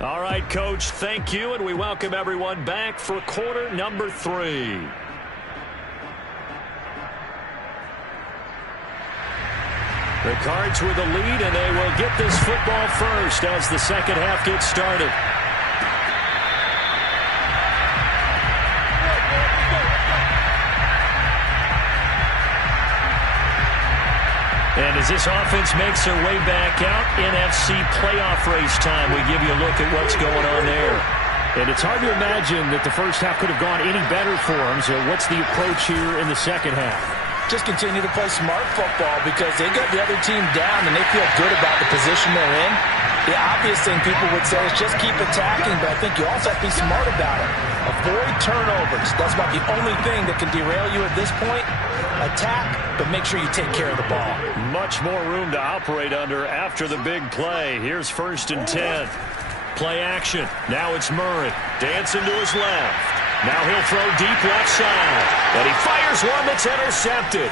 All right, Coach, thank you, and we welcome everyone back for quarter number 3. The Cards with the lead, and they will get this football first as the second half gets started. And as this offense makes their way back out, NFC playoff race time, we give you a look at what's going on there. And it's hard to imagine that the first half could have gone any better for them. So what's the approach here in the second half? Just continue to play smart football because they got the other team down and they feel good about the position they're in. The obvious thing people would say is just keep attacking, but I think you also have to be smart about it. Avoid turnovers. That's about the only thing that can derail you at this point. Attack, but make sure you take care of the ball. Much more room to operate under after the big play. Here's 1st and 10. Play action. Now it's Murray. Dancing to his left. Now he'll throw deep left side. And he fires one that's intercepted.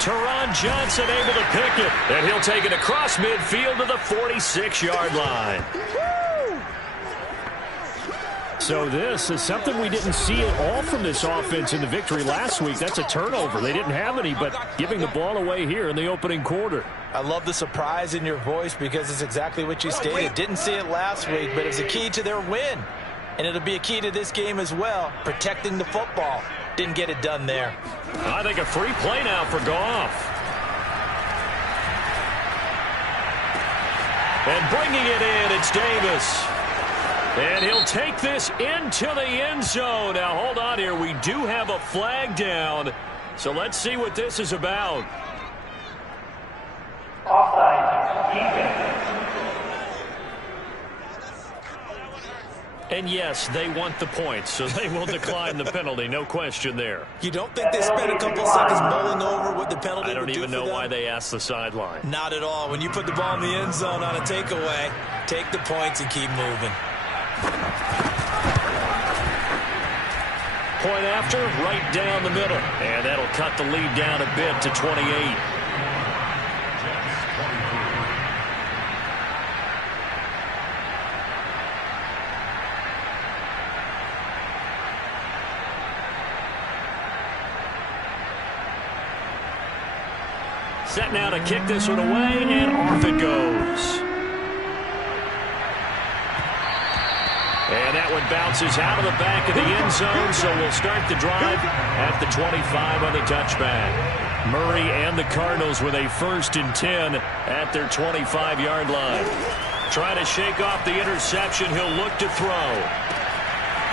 Teron Johnson able to pick it. And he'll take it across midfield to the 46-yard line. So this is something we didn't see at all from this offense in the victory last week. That's a turnover. They didn't have any, but giving the ball away here in the opening quarter. I love the surprise in your voice because it's exactly what you stated. Didn't see it last week, but it was a key to their win. And it'll be a key to this game as well, protecting the football. Didn't get it done there. I think a free play now for Goff. And bringing it in, it's Davis. And he'll take this into the end zone. Now, hold on here. We do have a flag down. So let's see what this is about. Offside, defense. And yes, they want the points, so they will decline the penalty. No question there. You don't think they spent a couple seconds mulling over what the penalty would do for them? I don't even know why they asked the sideline. Not at all. When you put the ball in the end zone on a takeaway, take the points and keep moving. Point after, right down the middle. And that'll cut the lead down a bit to 28. Set now to kick this one away, and off it goes. And that one bounces out of the back of the end zone, so we'll start the drive at the 25 on the touchback. Murray and the Cardinals with a 1st and 10 at their 25-yard line. Trying to shake off the interception, he'll look to throw.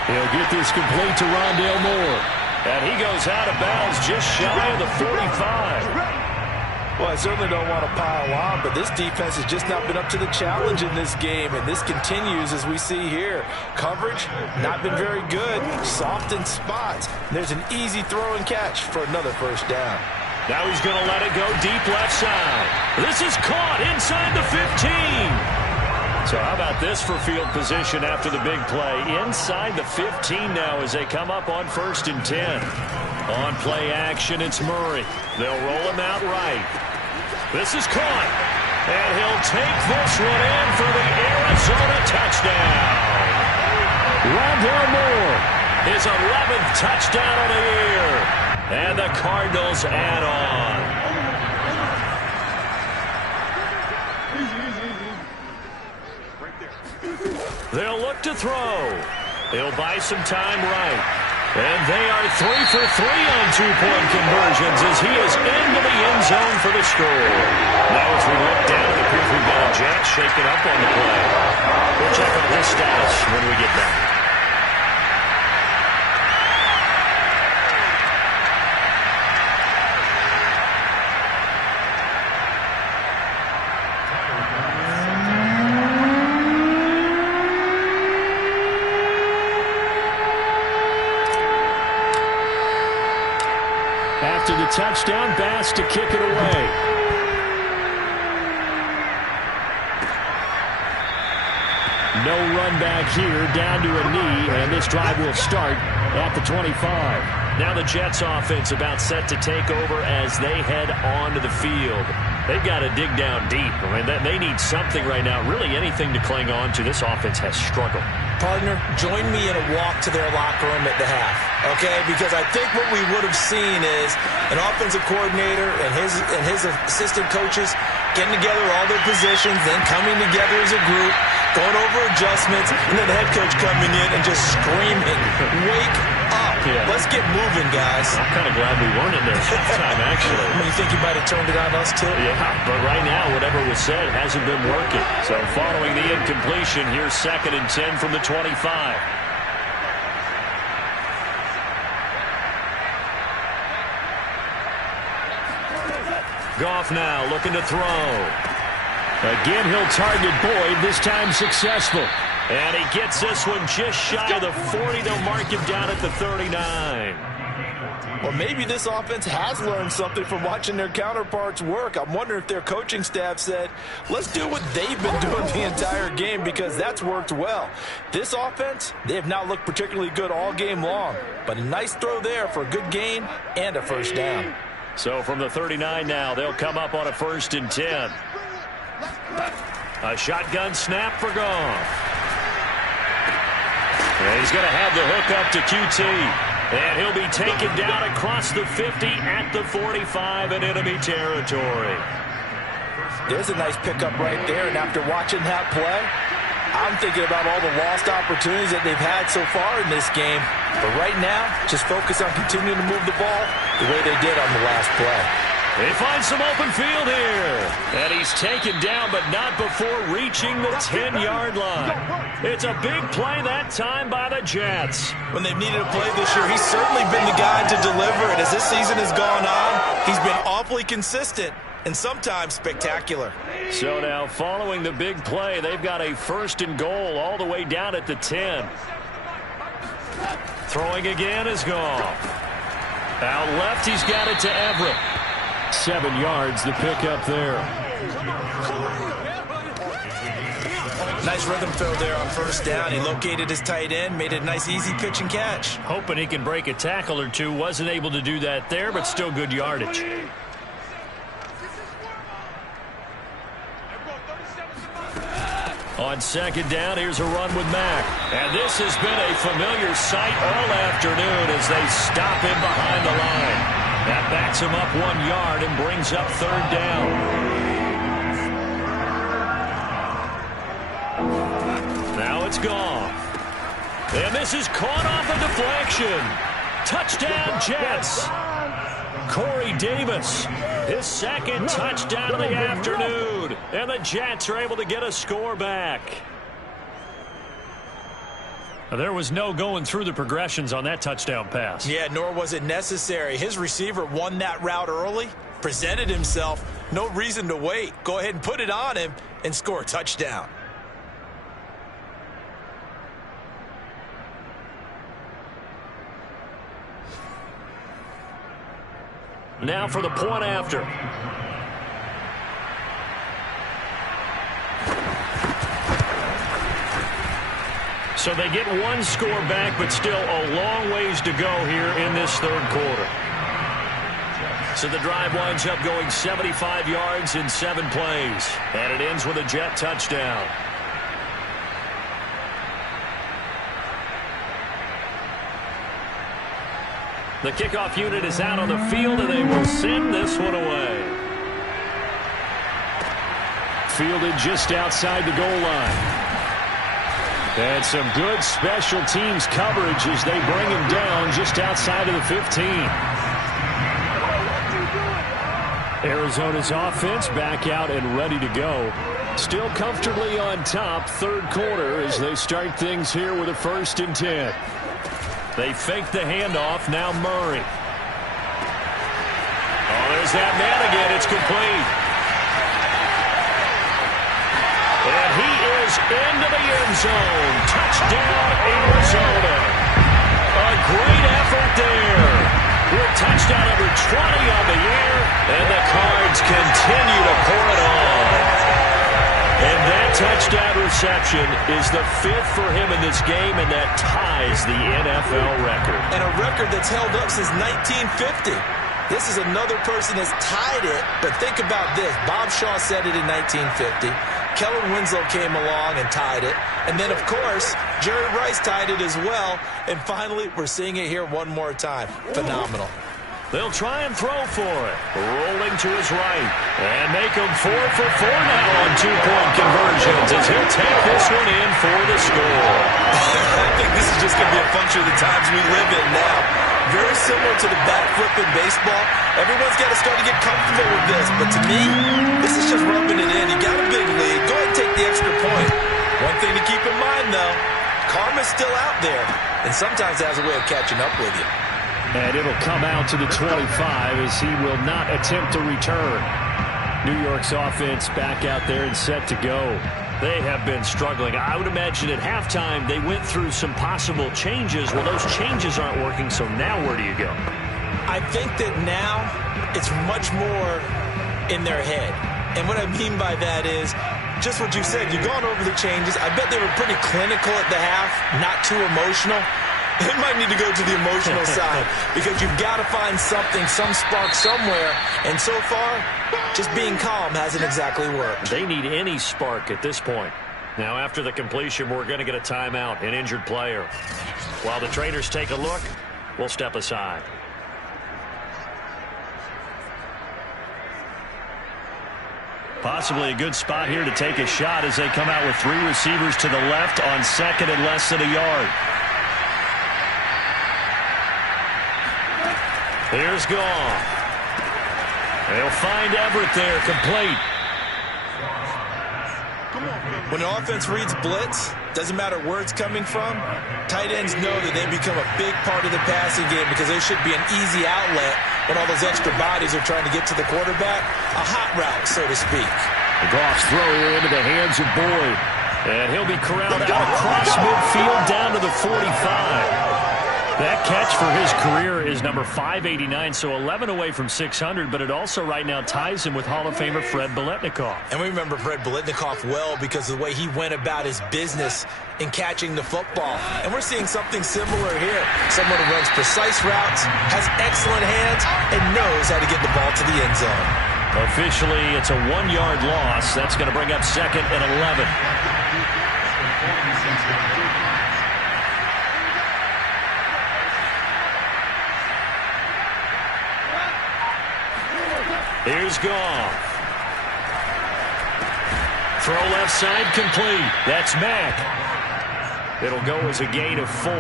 He'll get this complete to Rondale Moore. And he goes out of bounds just shy of the 45. Well, I certainly don't want to pile on, but this defense has just not been up to the challenge in this game, and this continues as we see here. Coverage, not been very good. Soft in spots. There's an easy throw and catch for another 1st down. Now he's going to let it go deep left side. This is caught inside the 15. So how about this for field position after the big play? Inside the 15 now as they come up on 1st and 10. On play action, it's Murray. They'll roll him out right. This is caught. And he'll take this one in for the Arizona touchdown. Rondale Moore. His 11th touchdown of the year. And the Cardinals add on. They'll look to throw. He'll buy some time right. And they are 3 for 3 on 2-point conversions as he is into the end zone for the score. Now as we look down, it appears we've got a Jet shaken up on the play. We'll check on his status when we get back. touchdown. Bass to kick it away. No run back here, down to a knee, and this drive will start at the 25. Now the Jets offense about set to take over as they head onto the field. They've got to dig down deep. I mean, they need something right now, really anything to cling on to. This offense has struggled. Partner, join me in a walk to their locker room at the half, okay? Because I think what we would have seen is an offensive coordinator and his assistant coaches getting together all their positions, then coming together as a group, going over adjustments, and then the head coach coming in and just screaming, "Wake up. Yeah. Let's get moving, guys." I'm kind of glad we weren't in there sometime, actually. You think you might have turned it on us, too? Yeah, but right now, whatever was said hasn't been working. So following the incompletion, here's 2nd and 10 from the 25. Goff now looking to throw. Again, he'll target Boyd, this time successful. And he gets this one just shy of the 40. They'll mark him down at the 39. Well, maybe this offense has learned something from watching their counterparts work. I'm wondering if their coaching staff said, let's do what they've been doing the entire game, because that's worked well. This offense, they have not looked particularly good all game long. But a nice throw there for a good gain and a first down. So from the 39 now, they'll come up on a 1st and 10. A shotgun snap for Goff. And he's going to have the hook up to QT. And he'll be taken down across the 50 at the 45 in enemy territory. There's a nice pickup right there. And after watching that play, I'm thinking about all the lost opportunities that they've had so far in this game. But right now, just focus on continuing to move the ball the way they did on the last play. They find some open field here. And he's taken down, but not before reaching the 10-yard line. It's a big play that time by the Jets. When they've needed a play this year, he's certainly been the guy to deliver it. As this season has gone on, he's been awfully consistent and sometimes spectacular. So now, following the big play, they've got a 1st and goal all the way down at the 10. Throwing again is Goff. Out left, he's got it to Everett. 7 yards, the pickup there. Nice rhythm throw there on 1st down. He located his tight end, made it a nice easy pitch and catch. Hoping he can break a tackle or two. Wasn't able to do that there, but still good yardage. On 2nd down, here's a run with Mack. And this has been a familiar sight all afternoon as they stop him behind the line. That backs him up 1 yard and brings up 3rd down. Now it's Goff. And this is caught off a deflection. Touchdown, Jets. Corey Davis, his 2nd touchdown of the afternoon. And the Jets are able to get a score back. There was no going through the progressions on that touchdown pass. Yeah, nor was it necessary. His receiver won that route early, presented himself, no reason to wait. Go ahead and put it on him and score a touchdown. Now for the point after. So they get 1 score back, but still a long ways to go here in this 3rd quarter. So the drive winds up going 75 yards in 7 plays. And it ends with a Jet touchdown. The kickoff unit is out on the field, and they will send this one away. Fielded just outside the goal line. And some good special teams coverage as they bring him down just outside of the 15. Arizona's offense back out and ready to go. Still comfortably on top, 3rd quarter as they start things here with a 1st and 10. They fake the handoff, now Murray. Oh, there's that man again, it's complete. And he is into the end zone. Touchdown, Arizona. A great effort there. With touchdown. touchdown number 20 on the year, and the Cards continue to pour it on. And that touchdown reception is the 5th for him in this game, and that ties the NFL record. And a record that's held up since 1950. This is another person that's tied it, but think about this. Bob Shaw said it in 1950. Kellen Winslow came along and tied it. And then, of course, Jerry Rice tied it as well. And finally, we're seeing it here one more time. Phenomenal. They'll try and throw for it. Rolling to his right. And make him 4 for 4 now on 2-point conversions as he'll take this one in for the score. I think this is just going to be a function of the times we live in now. Very similar to the back flip in baseball. Everyone's got to start to get comfortable with this. But to me, this is just rubbing it in. You got a big lead. Go ahead and take the extra point. One thing to keep in mind, though, karma's still out there. And sometimes it has a way of catching up with you. And it'll come out to the 25 as he will not attempt to return. New York's offense back out there and set to go. They have been struggling. I would imagine at halftime they went through some possible changes. Well, those changes aren't working, so now where do you go? I think that now it's much more in their head. And what I mean by that is just what you said. You've gone over the changes. I bet they were pretty clinical at the half, not too emotional. They might need to go to the emotional side because you've got to find something, some spark somewhere. And so far, just being calm hasn't exactly worked. They need any spark at this point. Now, after the completion, we're going to get a timeout, an injured player. While the traders take a look, we'll step aside. Possibly a good spot here to take a shot as they come out with 3 receivers to the left on second and less than a yard. Here's Goff. They'll find Everett there, complete. When the offense reads blitz, doesn't matter where it's coming from, tight ends know that they become a big part of the passing game because they should be an easy outlet when all those extra bodies are trying to get to the quarterback. A hot route, so to speak. Goff's throw here into the hands of Boyd. And he'll be corralled out across midfield down to the 45. That catch for his career is number 589, so 11 away from 600, but it also right now ties him with Hall of Famer Fred Biletnikoff. And we remember Fred Biletnikoff well because of the way he went about his business in catching the football. And we're seeing something similar here. Someone who runs precise routes, has excellent hands, and knows how to get the ball to the end zone. Officially, it's a 1-yard loss. That's going to bring up second and 11. Here's Goff. Throw left side complete. That's Mack. It'll go as a gain of 4.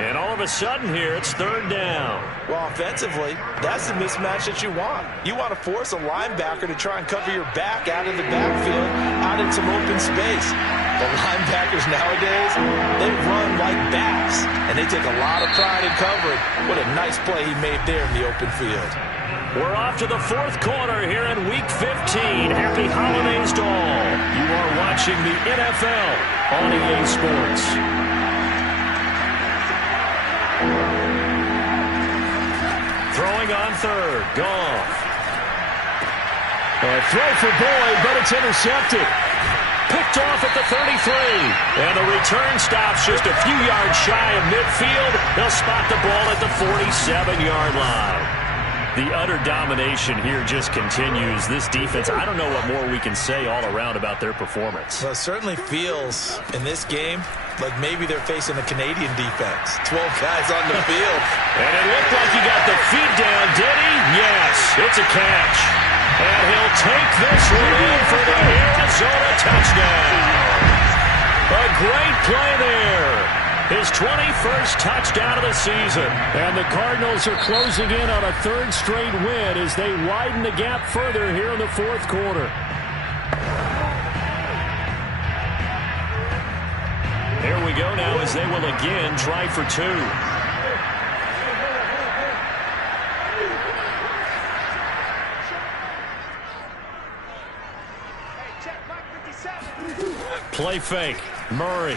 And all of a sudden here, it's 3rd down. Well, offensively, that's the mismatch that you want. You want to force a linebacker to try and cover your back out of the backfield, out in some open space. The linebackers nowadays, they run like bats, and they take a lot of pride in covering. What a nice play he made there in the open field. We're off to the 4th quarter here in Week 15. Happy holidays to all. You are watching the NFL on EA Sports. Throwing on 3rd. Goff. A throw for Boyd, but it's intercepted. Picked off at the 33. And the return stops just a few yards shy of midfield. They'll spot the ball at the 47-yard line. The utter domination here just continues. This defense, I don't know what more we can say all around about their performance. Well, it certainly feels in this game like maybe they're facing a Canadian defense. 12 guys on the field. And it looked like he got the feet down, did he? Yes, it's a catch. And he'll take this one in for the Arizona touchdown. A great play there. His 21st touchdown of the season. And the Cardinals are closing in on a 3rd straight win as they widen the gap further here in the 4th quarter. Here we go now as they will again try for 2. Play fake. Murray.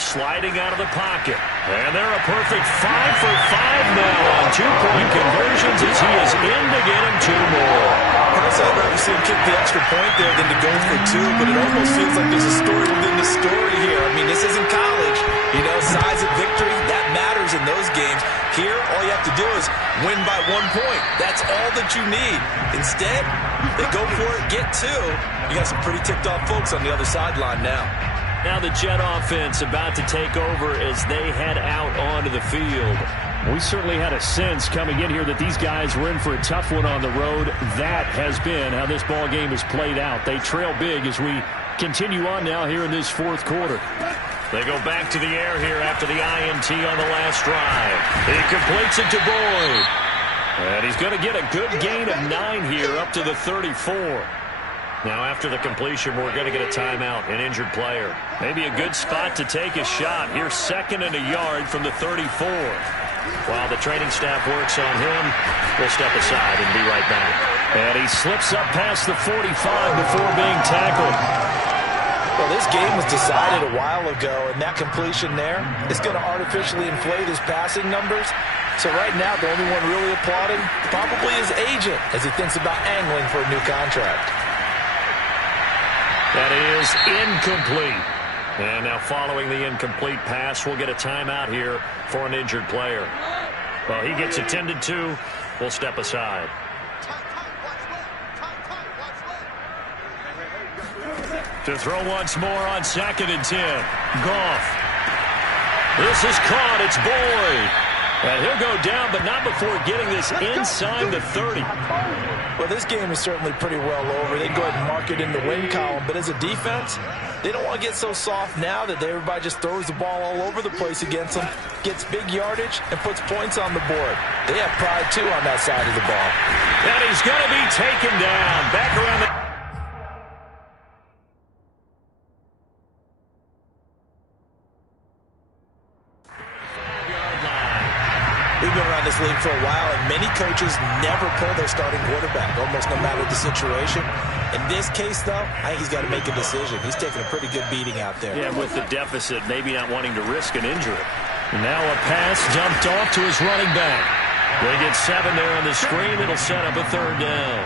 sliding out of the pocket. And they're a perfect 5 for 5 now on 2-point conversions as he is in to get him 2 more. Personally, I'd rather see him kick the extra point there than to go for 2, but it almost feels like there's a story within the story here. I mean, this isn't college. You know, size of victory, that matters in those games. Here, all you have to do is win by 1 point. That's all that you need. Instead, they go for it, get 2. You got some pretty ticked-off folks on the other sideline now. Now the Jet offense about to take over as they head out onto the field. We certainly had a sense coming in here that these guys were in for a tough one on the road. That has been how this ball game has played out. They trail big as we continue on now here in this 4th quarter. They go back to the air here after the INT on the last drive. He completes it to Boyd. And he's going to get a good gain of 9 here up to the 34. Now after the completion, we're going to get a timeout, an injured player. Maybe a good spot to take a shot. Here's 2nd and a yard from the 34. While the training staff works on him, we'll step aside and be right back. And he slips up past the 45 before being tackled. Well, this game was decided a while ago, and that completion there is going to artificially inflate his passing numbers. So right now, the only one really applauding probably his agent as he thinks about angling for a new contract. That is incomplete. And now following the incomplete pass, we'll get a timeout here for an injured player. Well, he gets attended to. We'll step aside. To throw once more on 2nd and 10. Goff. This is caught. It's Boyd. And he'll go down, but not before getting this inside the 30. Well, this game is certainly pretty well over. They can go ahead and mark it in the win column. But as a defense, they don't want to get so soft now that everybody just throws the ball all over the place against them, gets big yardage, and puts points on the board. They have pride, too, on that side of the ball. And he's going to be taken down. Back around the... We've been around this league for a while, and many coaches never pull their starting quarterback, almost no matter the situation. In this case, though, I think he's got to make a decision. He's taking a pretty good beating out there. Yeah, with the deficit, maybe not wanting to risk an injury. Now a pass dumped off to his running back. They get 7 there on the screen. It'll set up a 3rd down.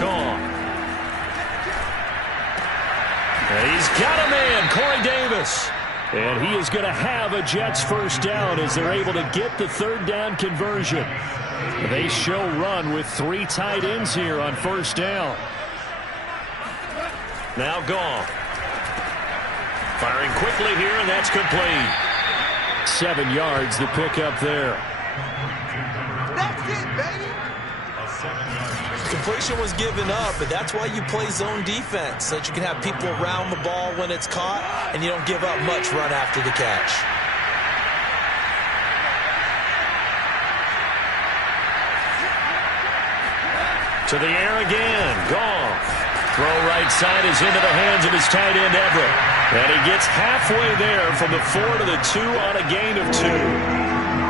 Gone. And he's got a man, Corey Davis. And he is going to have a Jets 1st down as they're able to get the 3rd down conversion. They show run with 3 tight ends here on 1st down. Now Goff. Firing quickly here, and that's complete. 7 yards the pickup there. That's it, baby. Completion was given up, but that's why you play zone defense, so that you can have people around the ball when it's caught, and you don't give up much run after the catch. To the air again. Goff. Throw right side is into the hands of his tight end, Everett. And he gets halfway there from the 4 to the 2 on a gain of 2.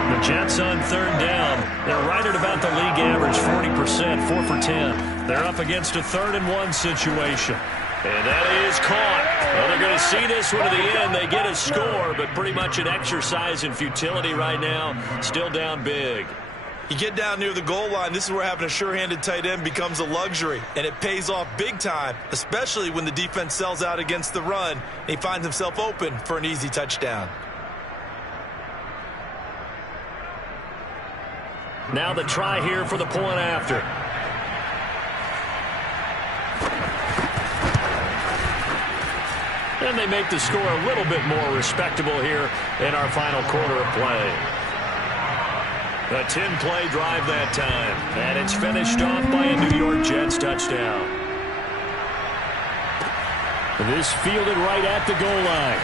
The Jets on 3rd down. They're right at about the league average, 40%, 4 for 10. They're up against a 3rd and 1 situation. And that is caught. Well, they're going to see this one to the end. They get a score, but pretty much an exercise in futility right now. Still down big. You get down near the goal line, this is where having a sure-handed tight end becomes a luxury, and it pays off big time, especially when the defense sells out against the run, and he finds himself open for an easy touchdown. Now the try here for the point after. And they make the score a little bit more respectable here in our final quarter of play. A 10-play drive that time. And it's finished off by a New York Jets touchdown. This fielded right at the goal line.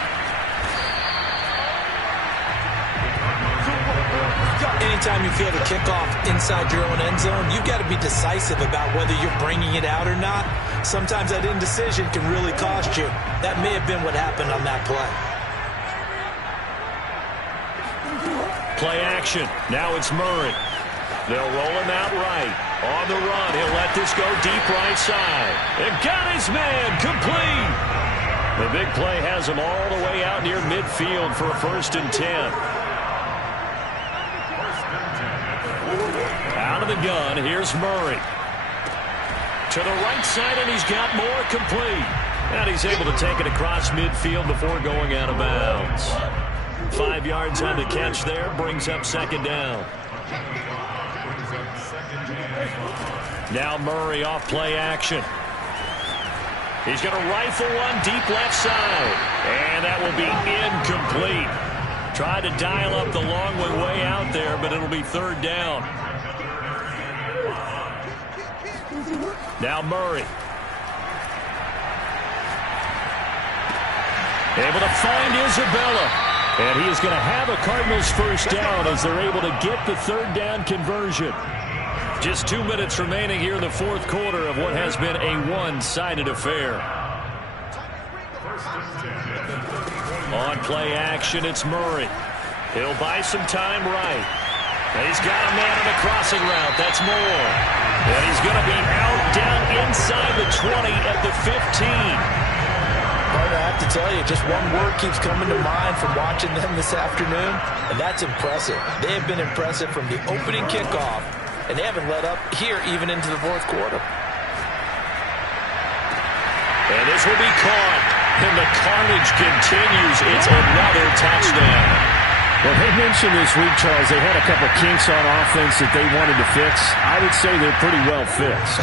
Anytime you field a kickoff inside your own end zone, you've got to be decisive about whether you're bringing it out or not. Sometimes that indecision can really cost you. That may have been what happened on that play. Play action. Now it's Murray. They'll roll him out right. On the run, he'll let this go deep right side. And got his man complete. The big play has him all the way out near midfield for a 1st and 10. Out of the gun, here's Murray. To the right side, and he's got more complete. And he's able to take it across midfield before going out of bounds. 5 yards on the catch there, brings up 2nd down. Now Murray off play action. He's going to rifle one deep left side. And that will be incomplete. Tried to dial up the long way out there, but it'll be 3rd down. Now Murray. Able to find Isabella. And he is going to have a Cardinals 1st down as they're able to get the 3rd down conversion. Just 2 minutes remaining here in the 4th quarter of what has been a one-sided affair. On play action, it's Murray. He'll buy some time right. And he's got a man on the crossing route. That's Moore. And he's going to be out down inside the 20 at the 15. Partner, I have to tell you, just one word keeps coming to mind from watching them this afternoon, and that's impressive. They have been impressive from the opening kickoff, and they haven't let up here even into the 4th quarter. And this will be caught, and the carnage continues. It's another touchdown. Well, they mentioned this week, Charles, they had a couple kinks on offense that they wanted to fix. I would say they're pretty well fixed.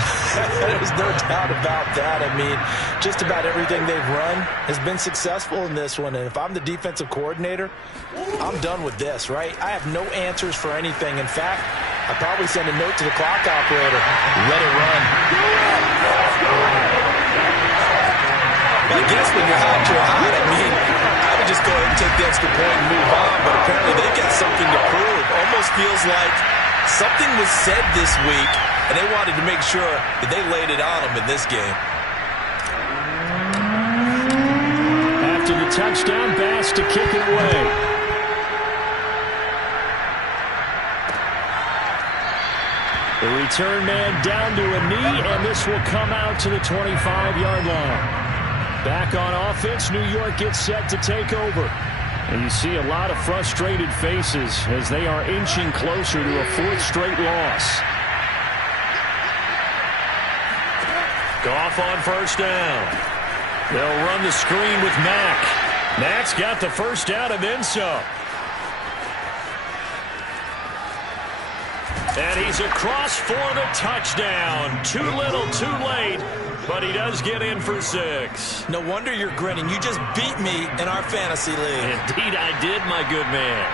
There's no doubt about that. I mean, just about everything they've run has been successful in this one. And if I'm the defensive coordinator, I'm done with this, right? I have no answers for anything. In fact, I'd probably send a note to the clock operator. Let it run. I guess when you're hot, you're hot. I mean, I would just go ahead and take the extra point and move on, but apparently they've got something to prove. Almost feels like something was said this week, and they wanted to make sure that they laid it on them in this game. After the touchdown, Bass to kick it away. The return man down to a knee, and this will come out to the 25-yard line. Back on offense, New York gets set to take over. And you see a lot of frustrated faces as they are inching closer to a 4th straight loss. Goff on 1st down. They'll run the screen with Mack. Mack's got the 1st down and then some. And he's across for the touchdown. Too little, too late. But he does get in for 6. No wonder you're grinning. You just beat me in our fantasy league. Indeed I did, my good man.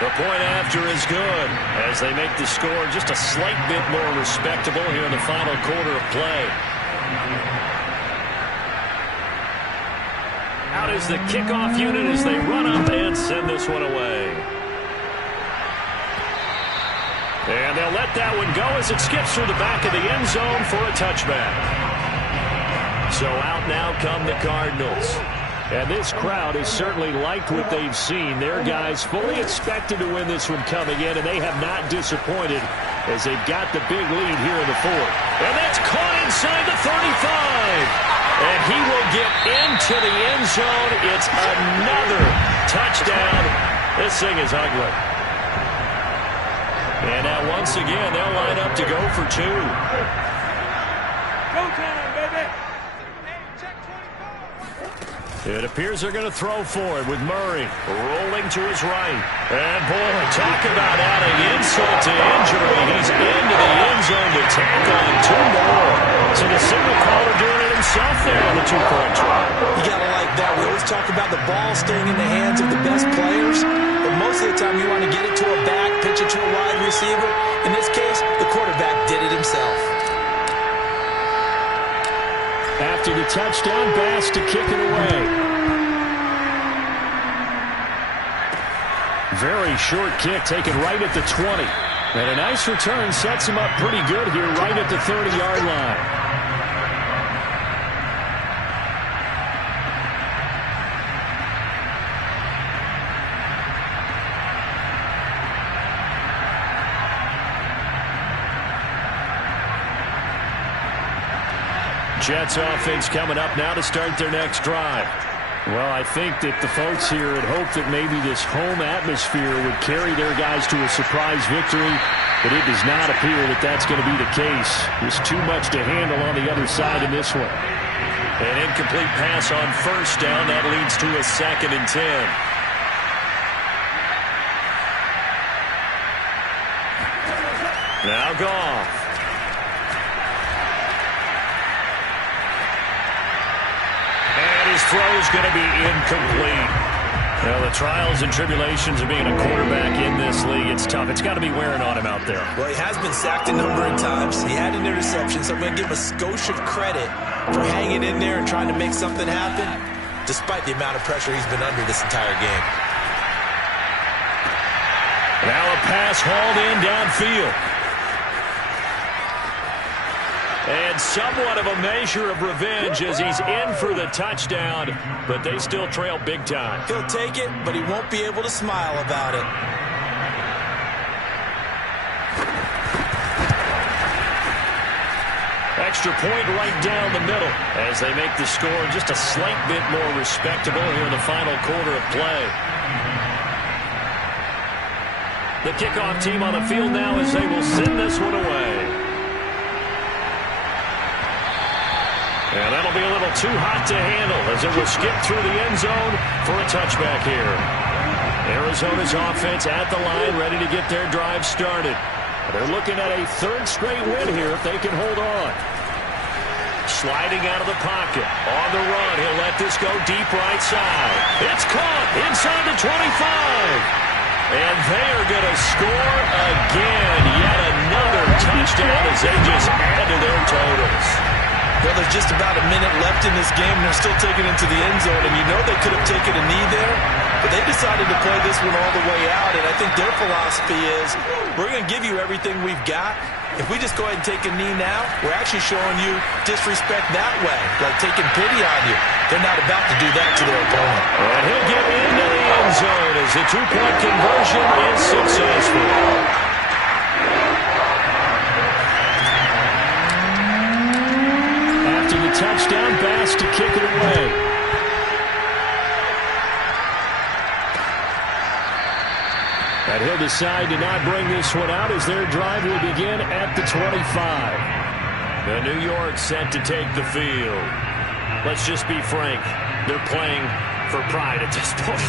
The point after is good as they make the score just a slight bit more respectable here in the final quarter of play. Out is the kickoff unit as they run up and send this one away. And they'll let that one go as it skips through the back of the end zone for a touchback. So out now come the Cardinals. And this crowd has certainly liked what they've seen. Their guys fully expected to win this one coming in, and they have not disappointed as they've got the big lead here in the 4th. And that's caught inside the 35. And he will get into the end zone. It's another touchdown. This thing is ugly. And now once again, they'll line up to go for 2. Go time, baby. It appears they're going to throw for it with Murray rolling to his right. And boy, talk about adding insult to injury. He's into the end zone to tack on 2 more. So the signal caller doing it himself there on the 2-point try. You got to like that. We always talk about the ball staying in the hands of the best players. But most of the time you want to get it to a back, pitch it to a wide receiver. In this case, the quarterback did it himself. After the touchdown, Bass to kick it away. Very short kick taken right at the 20. And a nice return sets him up pretty good here right at the 30-yard line. Jets offense coming up now to start their next drive. Well, I think that the folks here had hoped that maybe this home atmosphere would carry their guys to a surprise victory, but it does not appear that that's going to be the case. There's too much to handle on the other side in this one. An incomplete pass on first down. That leads to a 2nd and 10. Now Goff. And his throw is going to be incomplete. Well, the trials and tribulations of being a quarterback in this league, it's tough. It's got to be wearing on him out there. Well, he has been sacked a number of times. He had an interception, so I'm going to give him a skosh of credit for hanging in there and trying to make something happen, despite the amount of pressure he's been under this entire game. Now a pass hauled in downfield. And somewhat of a measure of revenge as he's in for the touchdown, but they still trail big time. He'll take it, but he won't be able to smile about it. Extra point right down the middle as they make the score just a slight bit more respectable here in the final quarter of play. The kickoff team on the field now as they will send this one away. And that'll be a little too hot to handle as it will skip through the end zone for a touchback here. Arizona's offense at the line, ready to get their drive started. They're looking at a 3rd straight win here if they can hold on. Sliding out of the pocket. On the run, he'll let this go deep right side. It's caught inside the 25. And they are going to score again. Yet another touchdown as they just add to their totals. Well, there's just about a minute left in this game, and they're still taking it to the end zone. And you know they could have taken a knee there, but they decided to play this one all the way out. And I think their philosophy is, we're going to give you everything we've got. If we just go ahead and take a knee now, we're actually showing you disrespect that way, like taking pity on you. They're not about to do that to their opponent. And he'll get into the end zone as the 2-point conversion is successful. Touchdown pass to kick it away. And he'll decide to not bring this one out as their drive will begin at the 25. The New York set to take the field. Let's just be frank. They're playing for pride at this point.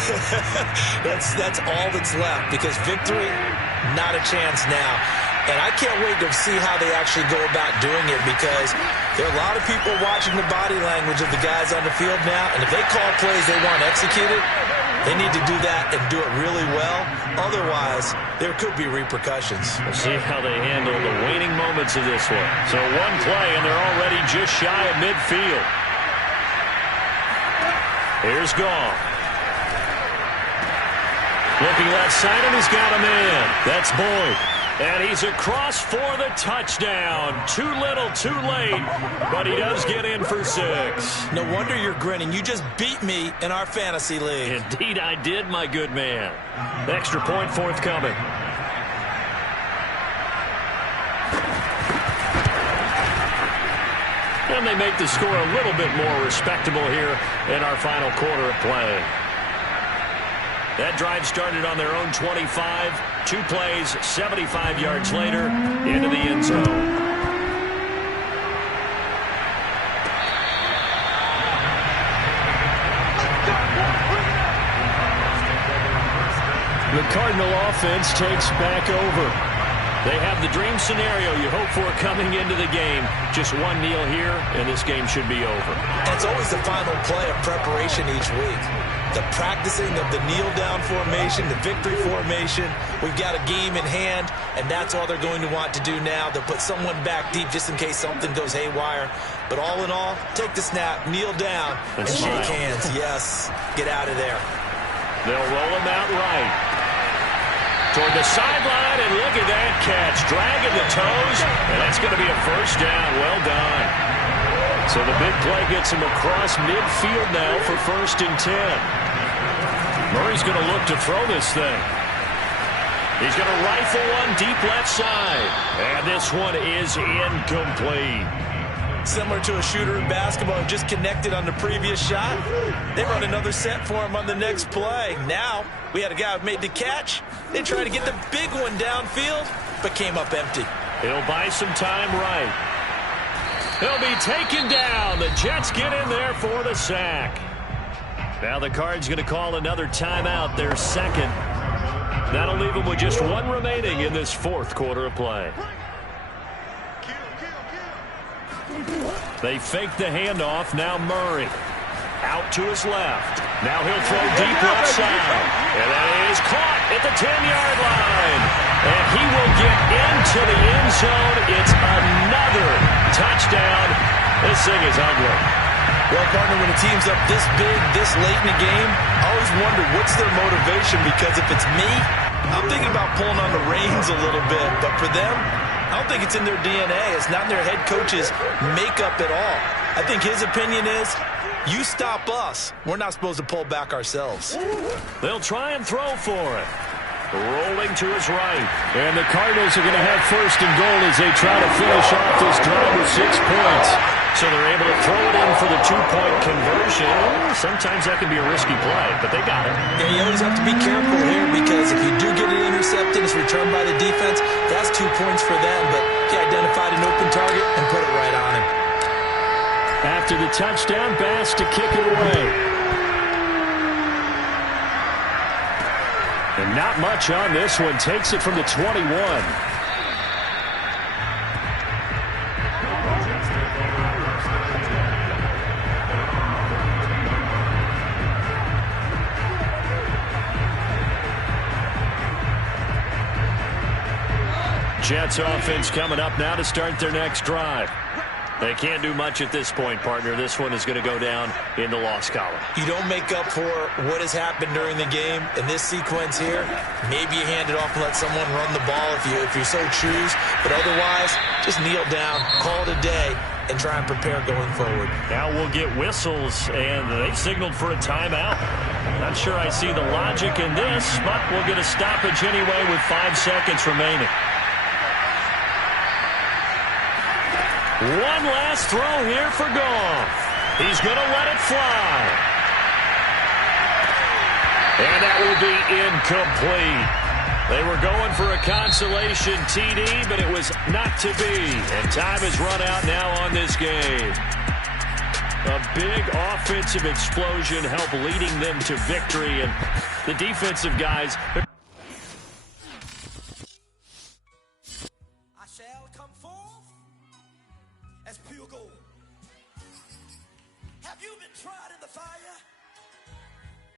That's all that's left because victory, not a chance now. And I can't wait to see how they actually go about doing it because there are a lot of people watching the body language of the guys on the field now. And if they call plays they want executed, they need to do that and do it really well. Otherwise, there could be repercussions. We'll see how they handle the waning moments of this one. So one play, and they're already just shy of midfield. Here's Goff. Looking left side, and he's got a man. That's Boyd. And he's across for the touchdown. Too little, too late, but he does get in for 6. No wonder you're grinning. You just beat me in our fantasy league. Indeed I did, my good man. Extra point forthcoming. And they make the score a little bit more respectable here in our final quarter of play. That drive started on their own 25. 2 plays, 75 yards later, into the end zone. The Cardinal offense takes back over. They have the dream scenario you hope for coming into the game. Just one kneel here, and this game should be over. It's always the final play of preparation each week. The practicing of the kneel-down formation, the victory formation. We've got a game in hand, and that's all they're going to want to do now. They'll put someone back deep just in case something goes haywire. But all in all, take the snap, kneel down, and shake hands. Yes, get out of there. They'll roll him out right. Toward the sideline, and look at that catch. Dragging the toes, and that's going to be a first down. Well done. So the big play gets him across midfield now for 1st and 10. Murray's going to look to throw this thing. He's going to rifle one deep left side. And this one is incomplete. Similar to a shooter in basketball who just connected on the previous shot. They run another set for him on the next play. Now, we had a guy who made the catch. They tried to get the big one downfield, but came up empty. He'll buy some time right. He'll be taken down. The Jets get in there for the sack. Now the Cards going to call another timeout, their second. That'll leave them with just one remaining in this fourth quarter of play. They fake the handoff. Now Murray out to his left. Now he'll throw deep left side. And that is caught at the 10-yard line. And he will get into the end zone. It's another touchdown. This thing is ugly. Well, partner, when a team's up this big, this late in the game, I always wonder what's their motivation, because if it's me, I'm thinking about pulling on the reins a little bit. But for them, I don't think it's in their DNA. It's not in their head coach's makeup at all. I think his opinion is, you stop us, we're not supposed to pull back ourselves. They'll try and throw for it. Rolling to his right. And the Cardinals are going to have first and goal as they try to finish off this drive with 6 points. So they're able to throw it in for the 2-point conversion. Sometimes that can be a risky play, but they got it. Yeah, you always have to be careful here, because if you do get it intercepted, it's returned by the defense. That's 2 points for them, but he identified an open target and put it right on him. After the touchdown, Bass to kick it away. And not much on this one. Takes it from the 21. Jets offense coming up now to start their next drive. They can't do much at this point, partner. This one is going to go down in the loss column. You don't make up for what has happened during the game. In this sequence here, maybe you hand it off and let someone run the ball if you so choose. But otherwise, just kneel down, call it a day, and try and prepare going forward. Now we'll get whistles, and they signaled for a timeout. Not sure I see the logic in this, but we'll get a stoppage anyway with 5 seconds remaining. One last throw here for Goff. He's going to let it fly. And that will be incomplete. They were going for a consolation TD, but it was not to be. And time has run out now on this game. A big offensive explosion helped leading them to victory. And the defensive guys...